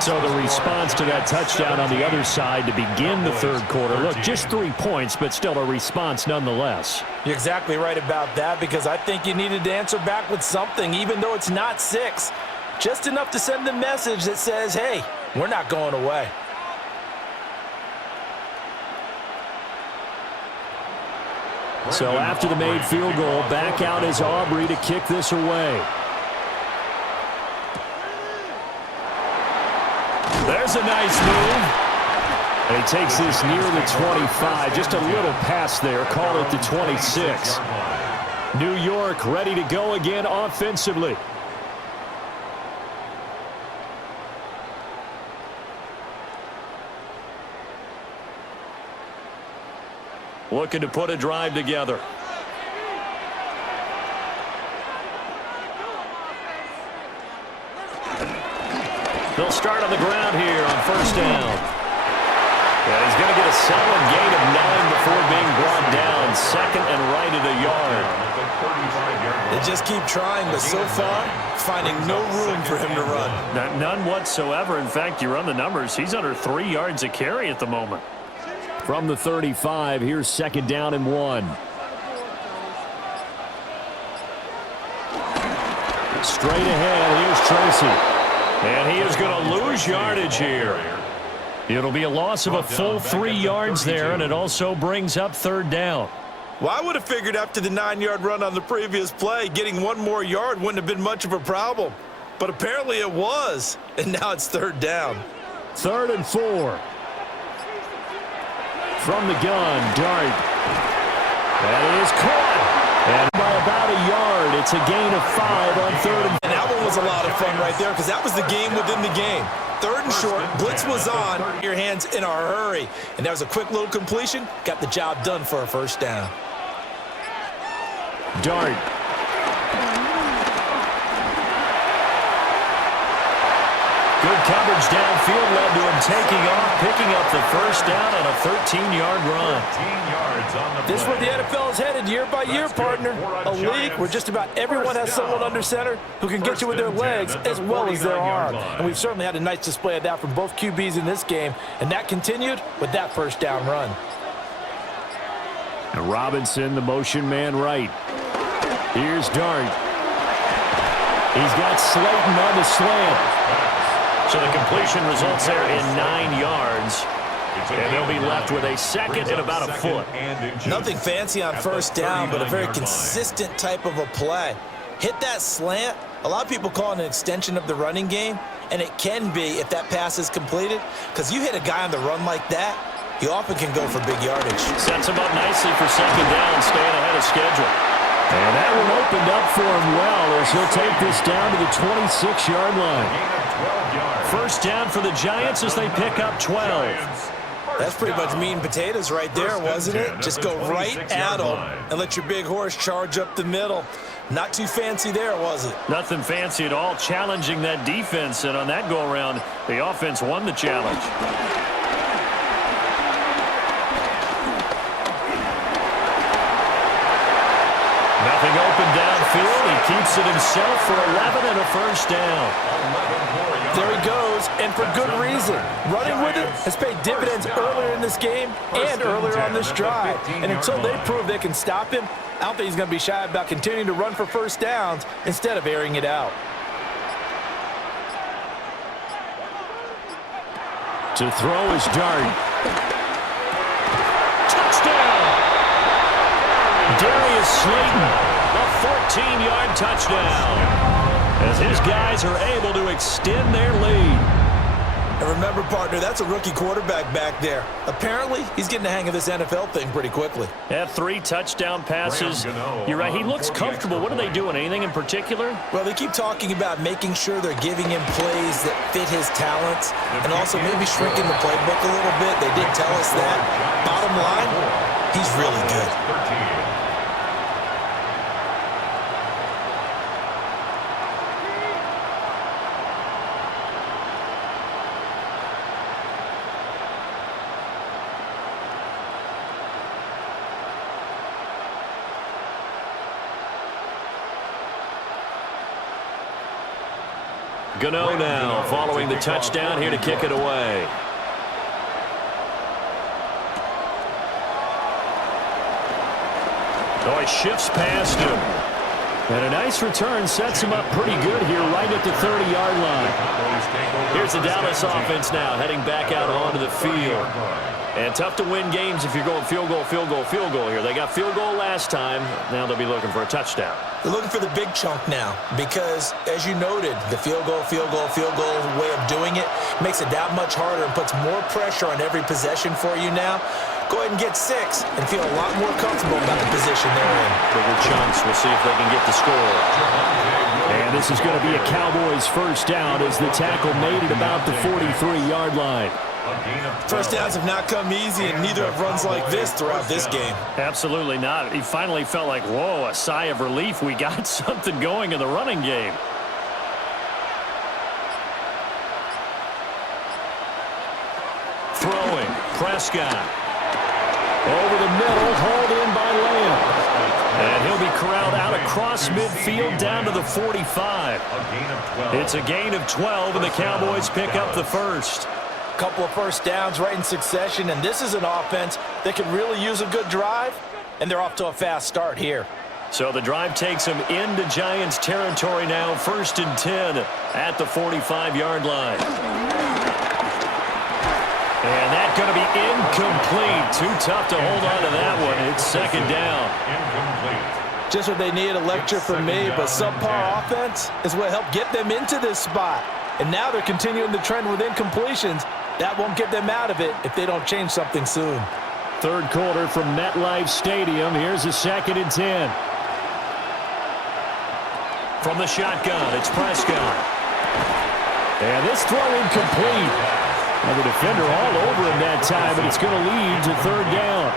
So the response to that touchdown on the other side to begin the 3rd quarter. Look, just 3 points, but still a response nonetheless. You're exactly right about that, because I think you needed to answer back with something, even though it's not 6. Just enough to send the message that says, hey, we're not going away. So after the made field goal, back out is Aubrey to kick this away. There's a nice move. And he takes this near the 25. Just a little pass there. Call it the 26. New York ready to go again offensively. Looking to put a drive together. They'll start on the ground here on 1st down. And he's going to get a solid gain of 9 before being brought down. 2nd and right at a yard. They just keep trying, but so far, finding no room for him to run. None whatsoever. In fact, you run the numbers, he's under 3 yards a carry at the moment. From the 35, here's 2nd down and 1. Straight ahead, here's Tracy. And he is going to lose yardage here. It'll be a loss of a full 3 yards there, and it also brings up 3rd down. Well, I would have figured after the 9-yard run on the previous play, getting 1 more yard wouldn't have been much of a problem. But apparently it was, and now it's 3rd down. 3rd and 4. From the gun, Dart. That is caught. And by about a yard, it's a gain of 5 on 3rd and 4. And that one was a lot of fun right there, because that was the game within the game. 3rd and short, blitz was on, your hands in a hurry. And that was a quick little completion, got the job done for a 1st down. Dart. Good coverage downfield led to him taking off, picking up the 1st down on a 13-yard run. This is where the NFL is headed year by year, partner. A league where just about everyone has someone under center who can get you with their legs as well as their arm. And we've certainly had a nice display of that from both QBs in this game, and that continued with that 1st down run. And Robinson, the motion man right. Here's Dart. He's got Slayton on the slant. So the completion results there in 9 yards. And they'll be left with a 2nd and about a foot. Nothing fancy on 1st down, but a very consistent type of a play. Hit that slant. A lot of people call it an extension of the running game, and it can be if that pass is completed, because you hit a guy on the run like that, you often can go for big yardage. Sets him up nicely for 2nd down, staying ahead of schedule. And that one opened up for him well as he'll take this down to the 26-yard line. 1st down for the Giants as they pick up 12. That's pretty much meat and potatoes right there, wasn't it? Just go right at them and let your big horse charge up the middle. Not too fancy there, was it? Nothing fancy at all, challenging that defense, and on that go-around, the offense won the challenge. Nothing open downfield. He keeps it himself for 11 and a 1st down. There he goes, and for good reason. Running with it has paid dividends earlier in this game and earlier on this drive. And until they prove they can stop him, I don't think he's going to be shy about continuing to run for 1st downs instead of airing it out. To throw is Dart. Touchdown! Darius Slayton, a 14-yard touchdown, as his guys are able to extend their lead. And remember, partner, that's a rookie quarterback back there. Apparently, he's getting the hang of this NFL thing pretty quickly. Had 3 touchdown passes. You're right, he looks comfortable. What are they doing? Anything in particular? Well, they keep talking about making sure they're giving him plays that fit his talents and also maybe shrinking the playbook a little bit. They did tell us that. Bottom line, he's really good. Gano now following the touchdown here to kick it away. Oh, he shifts past him. And a nice return sets him up pretty good here right at the 30-yard line. Here's the Dallas offense now heading back out onto the field. And tough to win games if you're going field goal, field goal, field goal here. They got field goal last time. Now they'll be looking for a touchdown. They're looking for the big chunk now because, as you noted, the field goal way of doing it makes it that much harder and puts more pressure on every possession for you now. Go ahead and get 6 and feel a lot more comfortable about the position they're in. Bigger chunks. We'll see if they can get the score. And this is going to be a Cowboys first down as the tackle made it about the 43-yard line. First downs have not come easy, and neither have runs like this throughout this game. Absolutely not. He finally felt like, whoa, a sigh of relief. We got something going in the running game. Throwing, Prescott. Over the middle, hauled in by Lamb. And he'll be corralled out across midfield down to the 45. It's a gain of 12, and the Cowboys pick up the first. Couple of first downs right in succession, and this is an offense that could really use a good drive, and they're off to a fast start here. So the drive takes them into Giants territory now, 1st and 10 at the 45-yard line. And that's going to be incomplete. Too tough to hold on to that one. It's 2nd down. Incomplete. Just what they need, a lecture from me, but subpar offense is what helped get them into this spot. And now they're continuing the trend with incompletions. That won't get them out of it if they don't change something soon. 3rd quarter from MetLife Stadium. Here's a 2nd and 10. From the shotgun, it's Prescott. And this throw incomplete. And the defender all over him that time, but it's going to lead to 3rd down.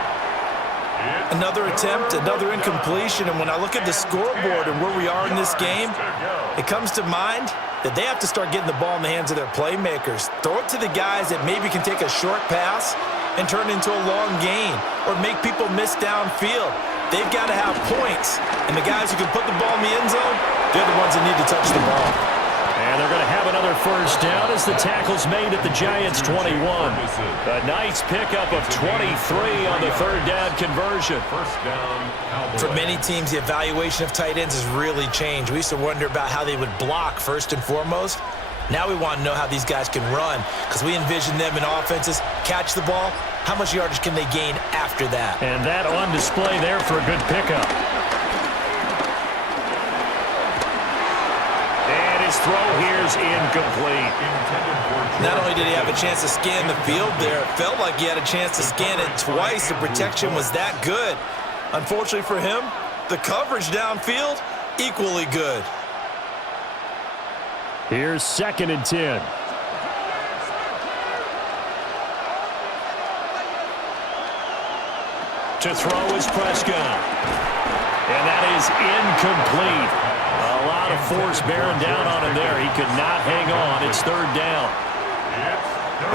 Another attempt, another incompletion, and when I look at the scoreboard and where we are in this game, it comes to mind that they have to start getting the ball in the hands of their playmakers. Throw it to the guys that maybe can take a short pass and turn it into a long gain or make people miss downfield. They've got to have points, and the guys who can put the ball in the end zone, they're the ones that need to touch the ball. And they're going to have another first down as the tackle's made at the Giants' 21. A nice pickup of 23 on the 3rd down conversion. First down, Cowboys. For many teams, the evaluation of tight ends has really changed. We used to wonder about how they would block first and foremost. Now we want to know how these guys can run because we envision them in offenses, catch the ball, how much yardage can they gain after that? And that on display there for a good pickup. Throw here's incomplete. Not only did he have a chance to scan the field there, it felt like he had a chance to scan it twice. The protection was that good. Unfortunately for him, the coverage downfield, equally good. Here's 2nd and 10. To throw is Prescott. And that is incomplete. A lot of force bearing down on him there. He could not hang on. It's 3rd down.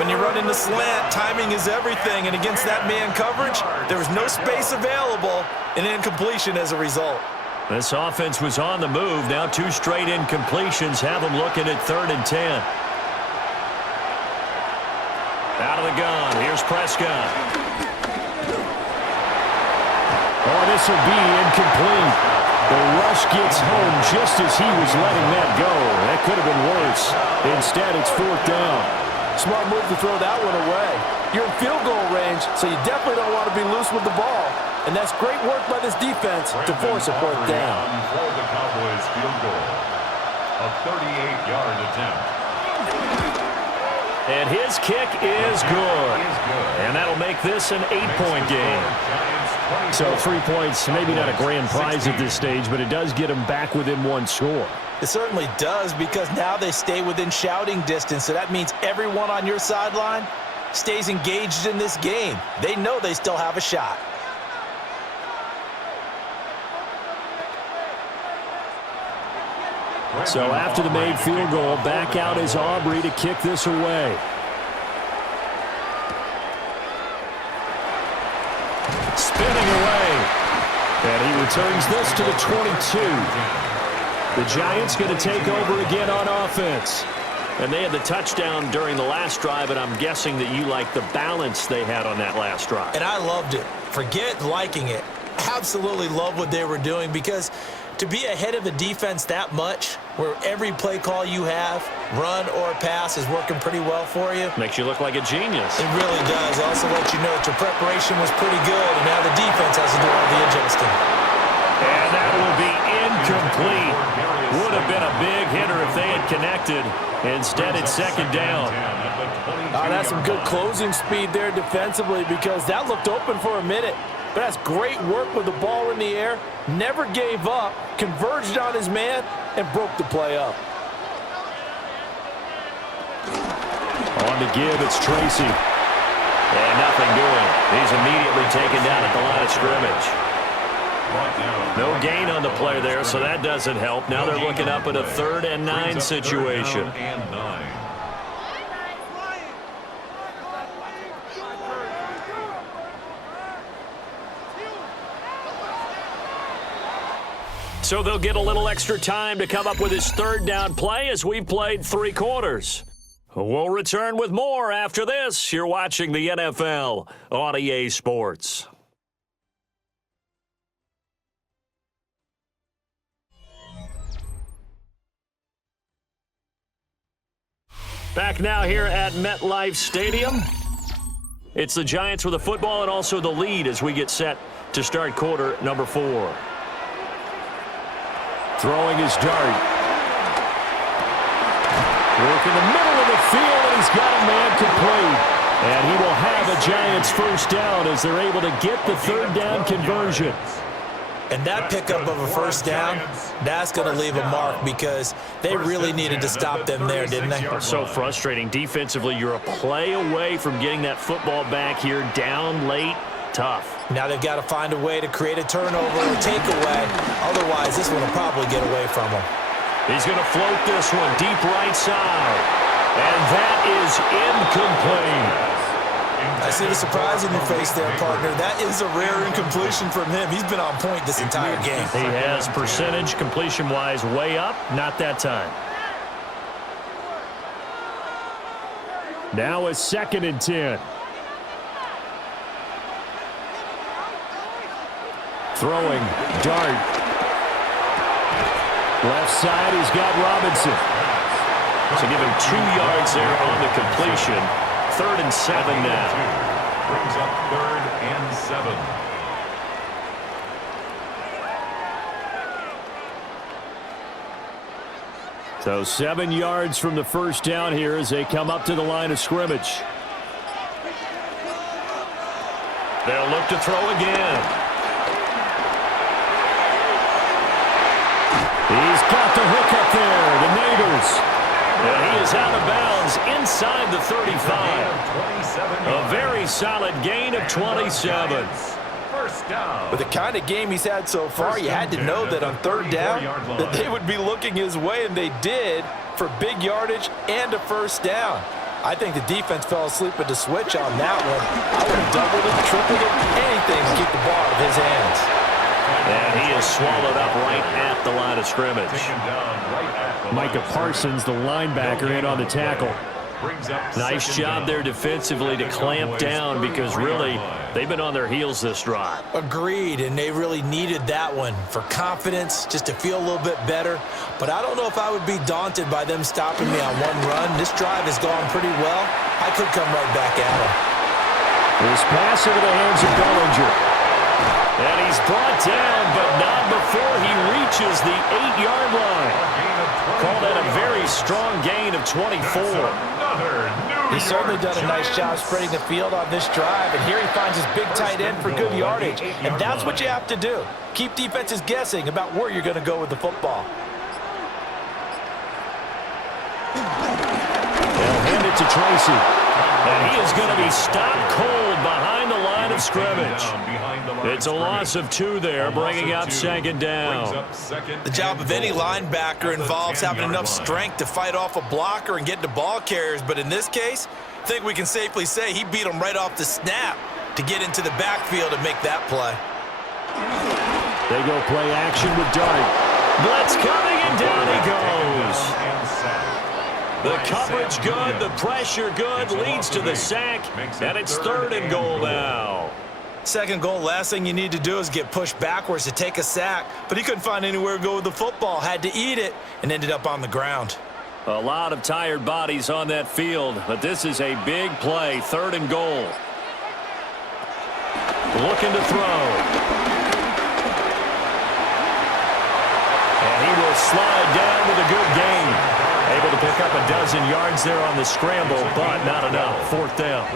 When you run in the slant, timing is everything. And against that man coverage, there was no space available, and incompletion as a result. This offense was on the move. Now 2 straight incompletions have them looking at 3rd and 10. Out of the gun. Here's Prescott. Oh, this will be incomplete. The rush gets home just as he was letting that go. That could have been worse. Instead, it's 4th down. Smart move to throw that one away. You're in field goal range, so you definitely don't want to be loose with the ball. And that's great work by this defense to force a 4th down. For the Cowboys field goal. A 38-yard attempt. And his kick is good. And that'll make this an 8-point game. So 3 points, maybe not a grand prize at this stage, but it does get them back within one score. It certainly does, because now they stay within shouting distance, so that means everyone on your sideline stays engaged in this game. They know they still have a shot. So after the made field goal, back out is Aubrey to kick this away. Spinning away. And he returns this to the 22. The Giants going to take over again on offense. And they had the touchdown during the last drive, and I'm guessing that you like the balance they had on that last drive. And I loved it. Forget liking it. Absolutely love what they were doing, because to be ahead of the defense that much, where every play call you have, run or pass, is working pretty well for you. Makes you look like a genius. It really does. Also let you know that your preparation was pretty good, and now the defense has to do all the adjusting. And that will be incomplete. Would have been a big hitter if they had connected. Instead, it's second down. That's some good closing speed there defensively, because that looked open for a minute. But that's great work with the ball in the air. Never gave up, converged on his man, and broke the play up. On the give, it's Tracy. And nothing doing. He's immediately taken down at the line of scrimmage. No gain on the play there, so that doesn't help. Now they're looking up at a 3rd and 9 situation. So they'll get a little extra time to come up with his 3rd down play, as we've played 3 quarters. We'll return with more after this. You're watching the NFL on EA Sports. Back now here at MetLife Stadium. It's the Giants with the football and also the lead as we get set to start quarter number 4. Throwing his dart. Work in the middle of the field, and he's got a man complete. And he will have a Giants 1st down as they're able to get the 3rd down conversion. And that pickup of a 1st down, that's going to leave a mark, because they really needed to stop them there, didn't they? So frustrating. Defensively, you're a play away from getting that football back here, down late. Tough. Now they've got to find a way to create a turnover or takeaway. Otherwise, this one will probably get away from them. He's going to float this one deep right side. And that is incomplete. I see the surprise in your face there, partner. That is a rare incompletion from him. He's been on point this entire game. He has percentage completion-wise way up. Not that time. Now a 2nd and 10. Throwing, dart. Left side, he's got Robinson. So give him 2 yards there on the completion. 3rd and 7 now. Brings up 3rd and 7. So 7 yards from the 1st down here as they come up to the line of scrimmage. They'll look to throw again. He's got the hook up there, the Neighbors. And he is out of bounds inside the 35. A very solid gain of 27. 1st down. With the kind of game he's had so far, you had to know that on 3rd down that they would be looking his way, and they did, for big yardage and a 1st down. I think the defense fell asleep at the switch on that one. I would have doubled him, tripled him, anything to keep the ball out of his hands. And he is swallowed up right at the line of scrimmage. Micah Parsons, the linebacker, in on the tackle. Nice job there defensively to clamp down, because really they've been on their heels this drive. Agreed, and they really needed that one for confidence, just to feel a little bit better. But I don't know if I would be daunted by them stopping me on one run. This drive has gone pretty well. I could come right back at them. This pass into the hands of Bellinger. And he's brought down, but not before he reaches the 8-yard line. Call that a very strong gain of 24. Another new He's certainly done a nice job spreading the field on this drive, and here he finds his big tight end for good yardage. And that's what you have to do. Keep defenses guessing about where you're going to go with the football. They'll hand it to Tracy. And he is going to be stopped cold behind the line of scrimmage. It's a loss of 2 there, bringing up second down. The job of any linebacker involves having enough strength to fight off a blocker and get to ball carriers. But in this case, I think we can safely say he beat him right off the snap to get into the backfield and make that play. They go play action with Dart. Blitz coming, and down he goes. The coverage good, the pressure good, leads to the sack, and it's 3rd and goal now. Second goal, last thing you need to do is get pushed backwards to take a sack, but he couldn't find anywhere to go with the football, had to eat it, and ended up on the ground. A lot of tired bodies on that field, but this is a big play, 3rd and goal. Looking to throw. And he will slide down with a good gain. Able to pick up a dozen yards there on the scramble, but not enough. 4th down.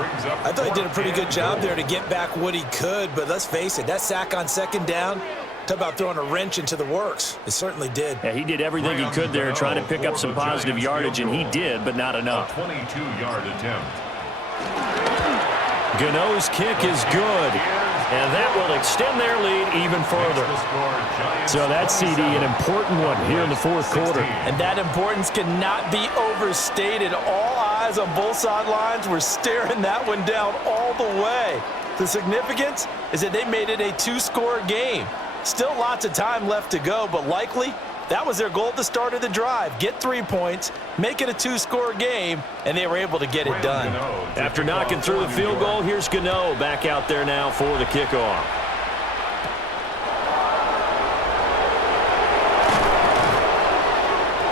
I thought he did a pretty good job there to get back what he could, but let's face it, that sack on 2nd down, talk about throwing a wrench into the works. It certainly did. Yeah, he did everything he could there trying to pick up some positive yardage, and he did, but not enough. 22-yard attempt. Gano's kick is good, and that will extend their lead even further. So that's, CD, an important one here in the 4th quarter. And that importance cannot be overstated. All eyes on both sidelines were staring that one down all the way. The significance is that they made it a 2-score game. Still lots of time left to go, but likely that was their goal at the start of the drive. Get 3 points, make it a 2-score game, and they were able to get it done. After knocking through the field goal, here's Gano back out there now for the kickoff.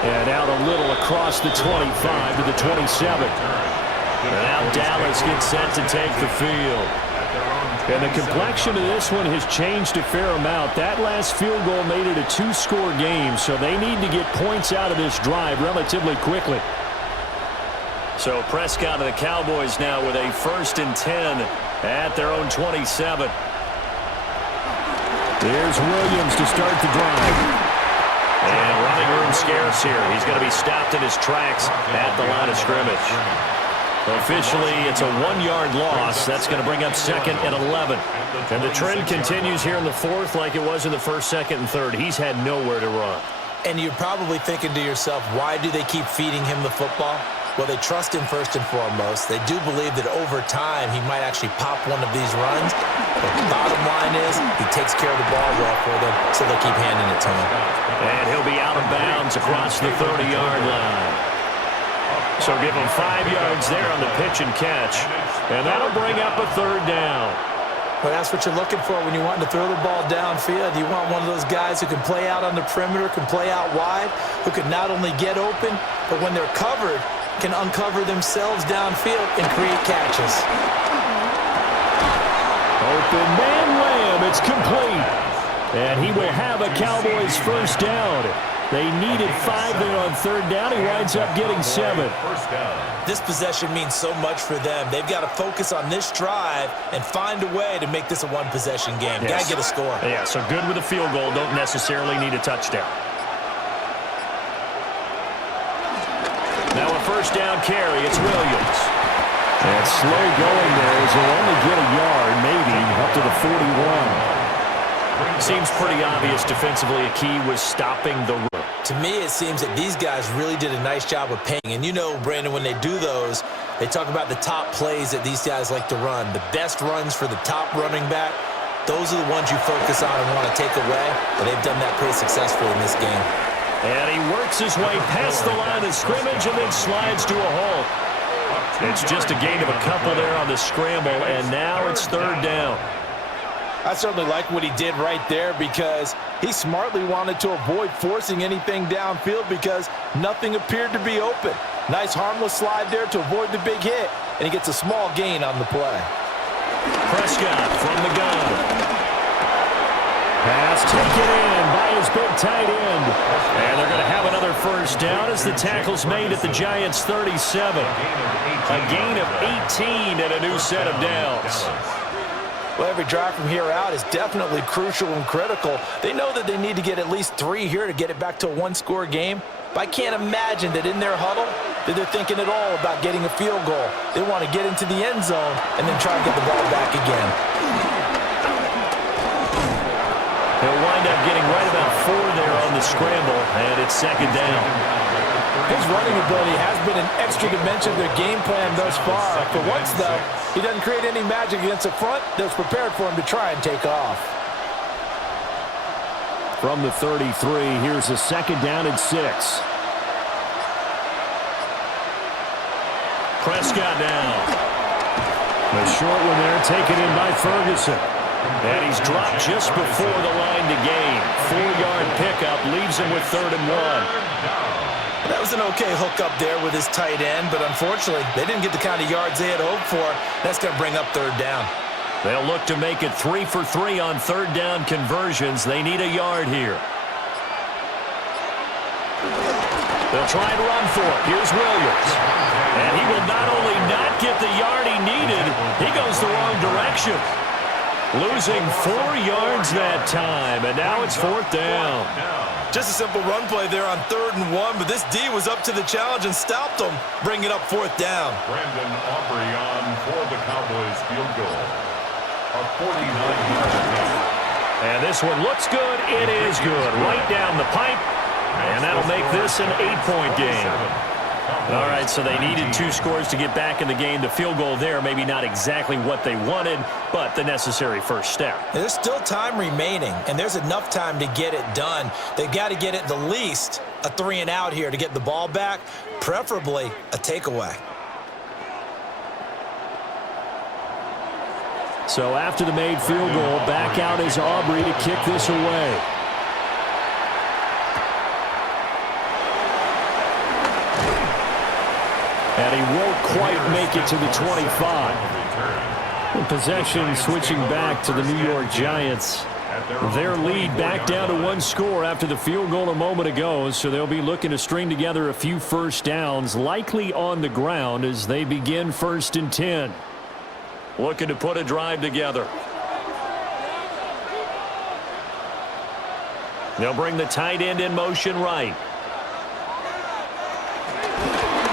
And out a little across the 25 to the 27. And now Dallas gets set to take the field. And the complexion of this one has changed a fair amount. That last field goal made it a 2-score game, so they need to get points out of this drive relatively quickly. So Prescott and the Cowboys now with a 1st and 10 at their own 27. Here's Williams to start the drive. And running room scarce here. He's going to be stopped in his tracks at the line of scrimmage. Officially, it's a 1-yard loss. That's going to bring up 2nd and 11. And the trend continues here in the 4th like it was in the 1st, 2nd, and 3rd. He's had nowhere to run. And you're probably thinking to yourself, why do they keep feeding him the football? Well, they trust him first and foremost. They do believe that over time he might actually pop one of these runs. But the bottom line is he takes care of the ball well for them, so they'll keep handing it to him. And he'll be out of bounds across the 30-yard line. So give him 5 yards there on the pitch and catch. And that'll bring up a 3rd down. Well, that's what you're looking for when you want to throw the ball downfield. You want one of those guys who can play out on the perimeter, can play out wide, who can not only get open, but when they're covered, can uncover themselves downfield and create catches. Open man Lamb, it's complete. And he will have a Cowboys 1st down. They needed 5 there on 3rd down. He winds up getting 7. This possession means so much for them. They've got to focus on this drive and find a way to make this a 1-possession game. Yes. Got to get a score. Yeah, so good with a field goal. Don't necessarily need a touchdown. Now a 1st down carry. It's Williams. And slow going there as he'll only get a yard, maybe, up to the 41. Seems pretty obvious defensively a key was stopping the run. To me, it seems that these guys really did a nice job of paying. And you know, Brandon, when they do those, they talk about the top plays that these guys like to run. The best runs for the top running back, those are the ones you focus on and want to take away. And they've done that pretty successfully in this game. And he works his way past the line of scrimmage and then slides to a halt. It's just a gain of a couple there on the scramble, and now it's 3rd down. I certainly like what he did right there because he smartly wanted to avoid forcing anything downfield because nothing appeared to be open. Nice harmless slide there to avoid the big hit, and he gets a small gain on the play. Prescott from the gun. Pass taken in by his big tight end. And they're going to have another first down as the tackle's made at the Giants' 37. A gain of 18 and a new set of downs. Well, every drive from here out is definitely crucial and critical. They know that they need to get at least 3 here to get it back to a one-score game. But I can't imagine that in their huddle that they're thinking at all about getting a field goal. They want to get into the end zone and then try to get the ball back again. He'll wind up getting right about 4 there on the scramble, and it's second down. His running ability has been an extra dimension of their game plan thus far. For once, though, he doesn't create any magic against the front that's prepared for him to try and take off. From the 33, here's a second down and 6. Prescott now. The short one there taken in by Ferguson. And he's dropped just before the line to gain. 4-yard pickup leaves him with 3rd and 1. That was an okay hook up there with his tight end, but unfortunately, they didn't get the kind of yards they had hoped for. That's going to bring up 3rd down. They'll look to make it 3 for 3 on 3rd down conversions. They need a yard here. They'll try and run for it. Here's Williams. And he will not only not get the yard he needed, he goes the wrong direction. Losing 4 yards that time, and now it's 4th down. Just a simple run play there on 3rd and 1, but this D was up to the challenge and stopped them, bringing up 4th down. Brandon Aubrey on for the Cowboys field goal. A 49-yard attempt. And this one looks good. It is good. Right down the pipe. And that'll make this an 8-point game. All right, so they needed 2 scores to get back in the game. The field goal there, maybe not exactly what they wanted, but the necessary first step. There's still time remaining, and there's enough time to get it done. They've got to get at the least a 3 and out here to get the ball back, preferably a takeaway. So after the made field goal, back out is Aubrey to kick this away. And he won't quite make it to the 25. In possession switching back to the New York Giants. Their lead back down to 1 score after the field goal a moment ago, so they'll be looking to string together a few first downs, likely on the ground as they begin 1st and 10. Looking to put a drive together. They'll bring the tight end in motion right.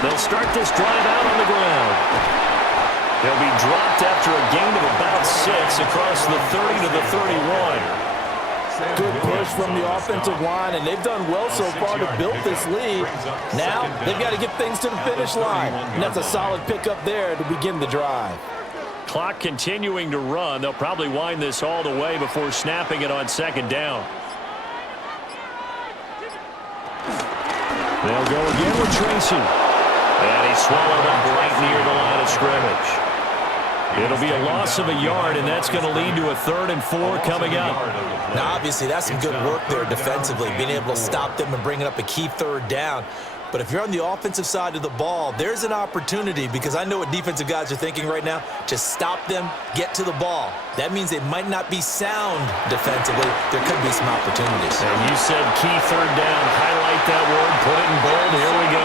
They'll start this drive out on the ground. They'll be dropped after a gain of about 6 across the 30 to the 31. Good push from the offensive line, and they've done well so far to build this lead. Now they've got to get things to the finish line, and that's a solid pickup there to begin the drive. Clock continuing to run. They'll probably wind this all the way before snapping it on 2nd down. They'll go again with Tracy. And he's swallowed up right near the line of scrimmage. It'll be a loss of a yard, and that's going to lead to a 3rd and 4 coming up. Now, obviously, that's some good work there defensively, being able to stop them and bringing up a key 3rd down. But if you're on the offensive side of the ball, there's an opportunity, because I know what defensive guys are thinking right now. Just stop them, get to the ball. That means they might not be sound defensively. There could be some opportunities. And you said key 3rd down. Highlight that word. Put it in bold. Here we go.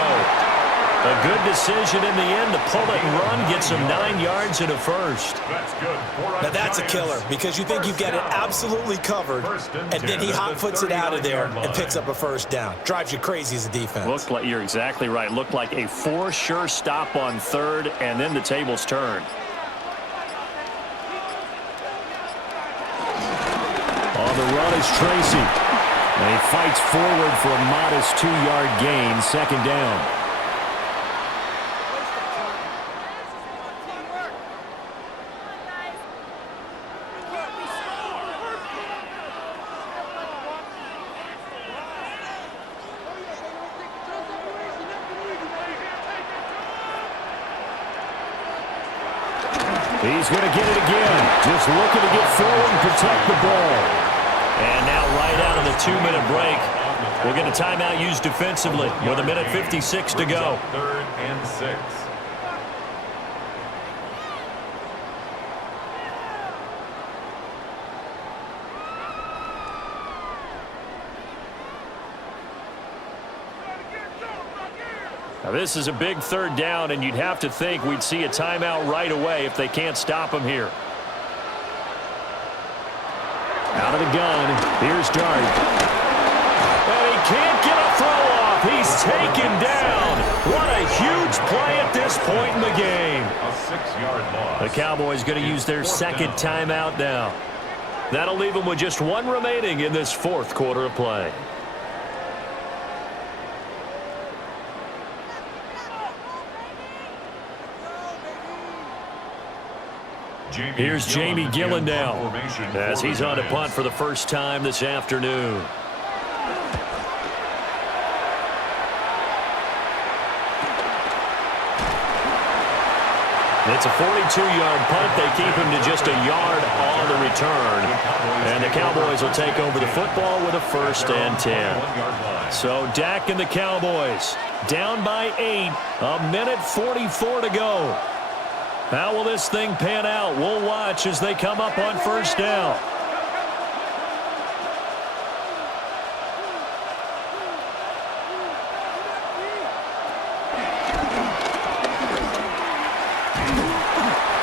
A good decision in the end to pull it and run, get some 9 yards and a first. That's good. Now that's a killer, because you think you've got it absolutely covered, and then he hot foots it out of there and picks up a first down. Drives you crazy as a defense. Looked like, you're exactly right. Looked like a 4 sure stop on 3rd, and then the tables turned. On the run is Tracy. And he fights forward for a modest 2-yard gain, 2nd down. He's going to get it again. Just looking to get forward and protect the ball. And now right out of the 2-minute break, we'll get a timeout used defensively with 1:56 to go. 3rd and 6. Now, this is a big third down, and you'd have to think we'd see a timeout right away if they can't stop him here. Out of the gun, here's Dart. And he can't get a throw off. He's taken down. What a huge play at this point in the game. A 6-yard loss. The Cowboys going to use their second timeout now. That'll leave them with just one remaining in this fourth quarter of play. Here's Jamie Gillen now as he's on to punt for the first time this afternoon. It's a 42-yard punt. They keep him to just a yard on the return. And the Cowboys will take over the football with a 1st and 10. So Dak and the Cowboys down by 8. A minute 44 to go. How will this thing pan out? We'll watch as they come up on 1st down.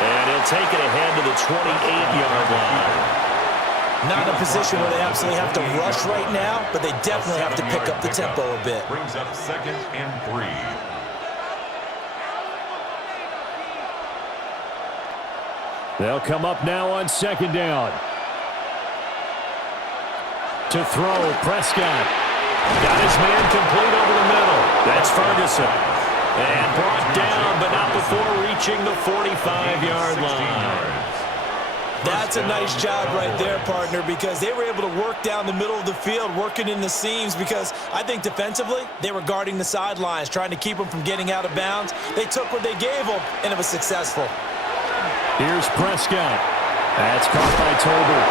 And he'll take it ahead to the 28-yard line. Not in a position where they absolutely have to rush right now, but they definitely have to pick up the tempo a bit. Brings up 2nd and 3. They'll come up now on 2nd down. To throw, Prescott. Got his man complete over the middle. That's Ferguson. And brought down, but not before reaching the 45-yard line. That's a nice job right there, partner, because they were able to work down the middle of the field, working in the seams, because I think defensively, they were guarding the sidelines, trying to keep them from getting out of bounds. They took what they gave them, and it was successful. Here's Prescott. That's caught by Tolbert.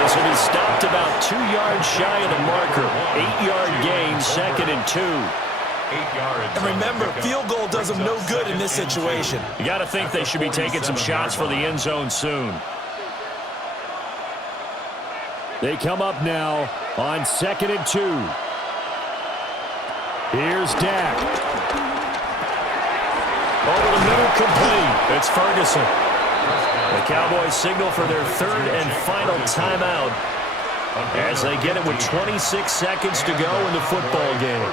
This will be stopped about 2 yards shy of the marker. 8-yard gain, 2nd and 2. 8 yards. And remember, field goal does them no good in this situation. You got to think they should be taking some shots for the end zone soon. They come up now on 2nd and 2. Here's Dak. Over the middle, complete. It's Ferguson. The Cowboys signal for their 3rd and final timeout as they get it with 26 seconds to go in the football game.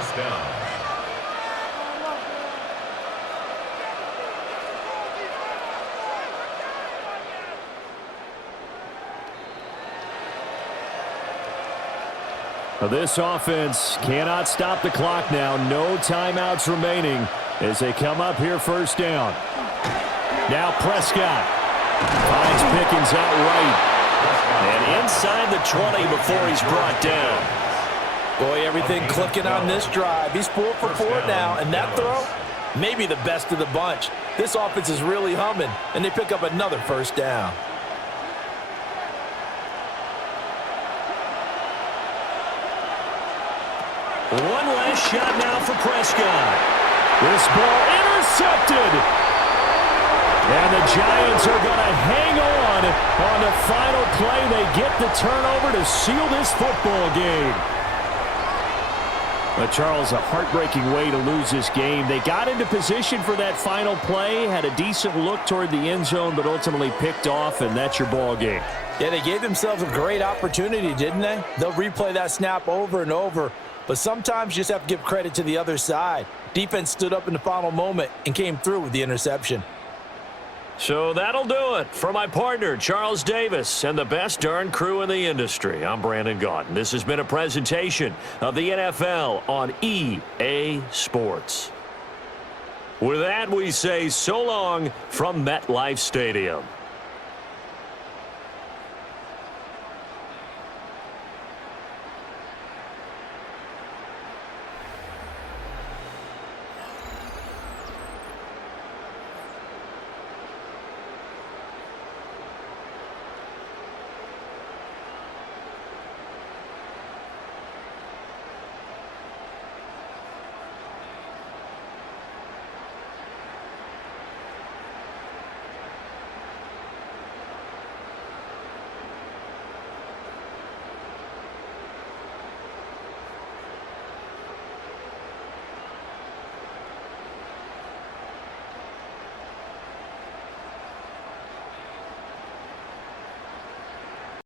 This offense cannot stop the clock now. No timeouts remaining as they come up here 1st down. Now Prescott finds Pickens out right. And inside the 20 before he's brought down. Boy, everything clicking on this drive. He's 4 for 4 now, and that throw, maybe the best of the bunch. This offense is really humming, and they pick up another 1st down. One last shot now for Prescott. This ball intercepted. And the Giants are going to hang on the final play. They get the turnover to seal this football game. But Charles, a heartbreaking way to lose this game. They got into position for that final play, had a decent look toward the end zone, but ultimately picked off, and that's your ball game. Yeah, they gave themselves a great opportunity, didn't they? They'll replay that snap over and over. But sometimes you just have to give credit to the other side. Defense stood up in the final moment and came through with the interception. So that'll do it for my partner, Charles Davis, and the best darn crew in the industry. I'm Brandon Gaudin. This has been a presentation of the NFL on EA Sports. With that, we say so long from MetLife Stadium.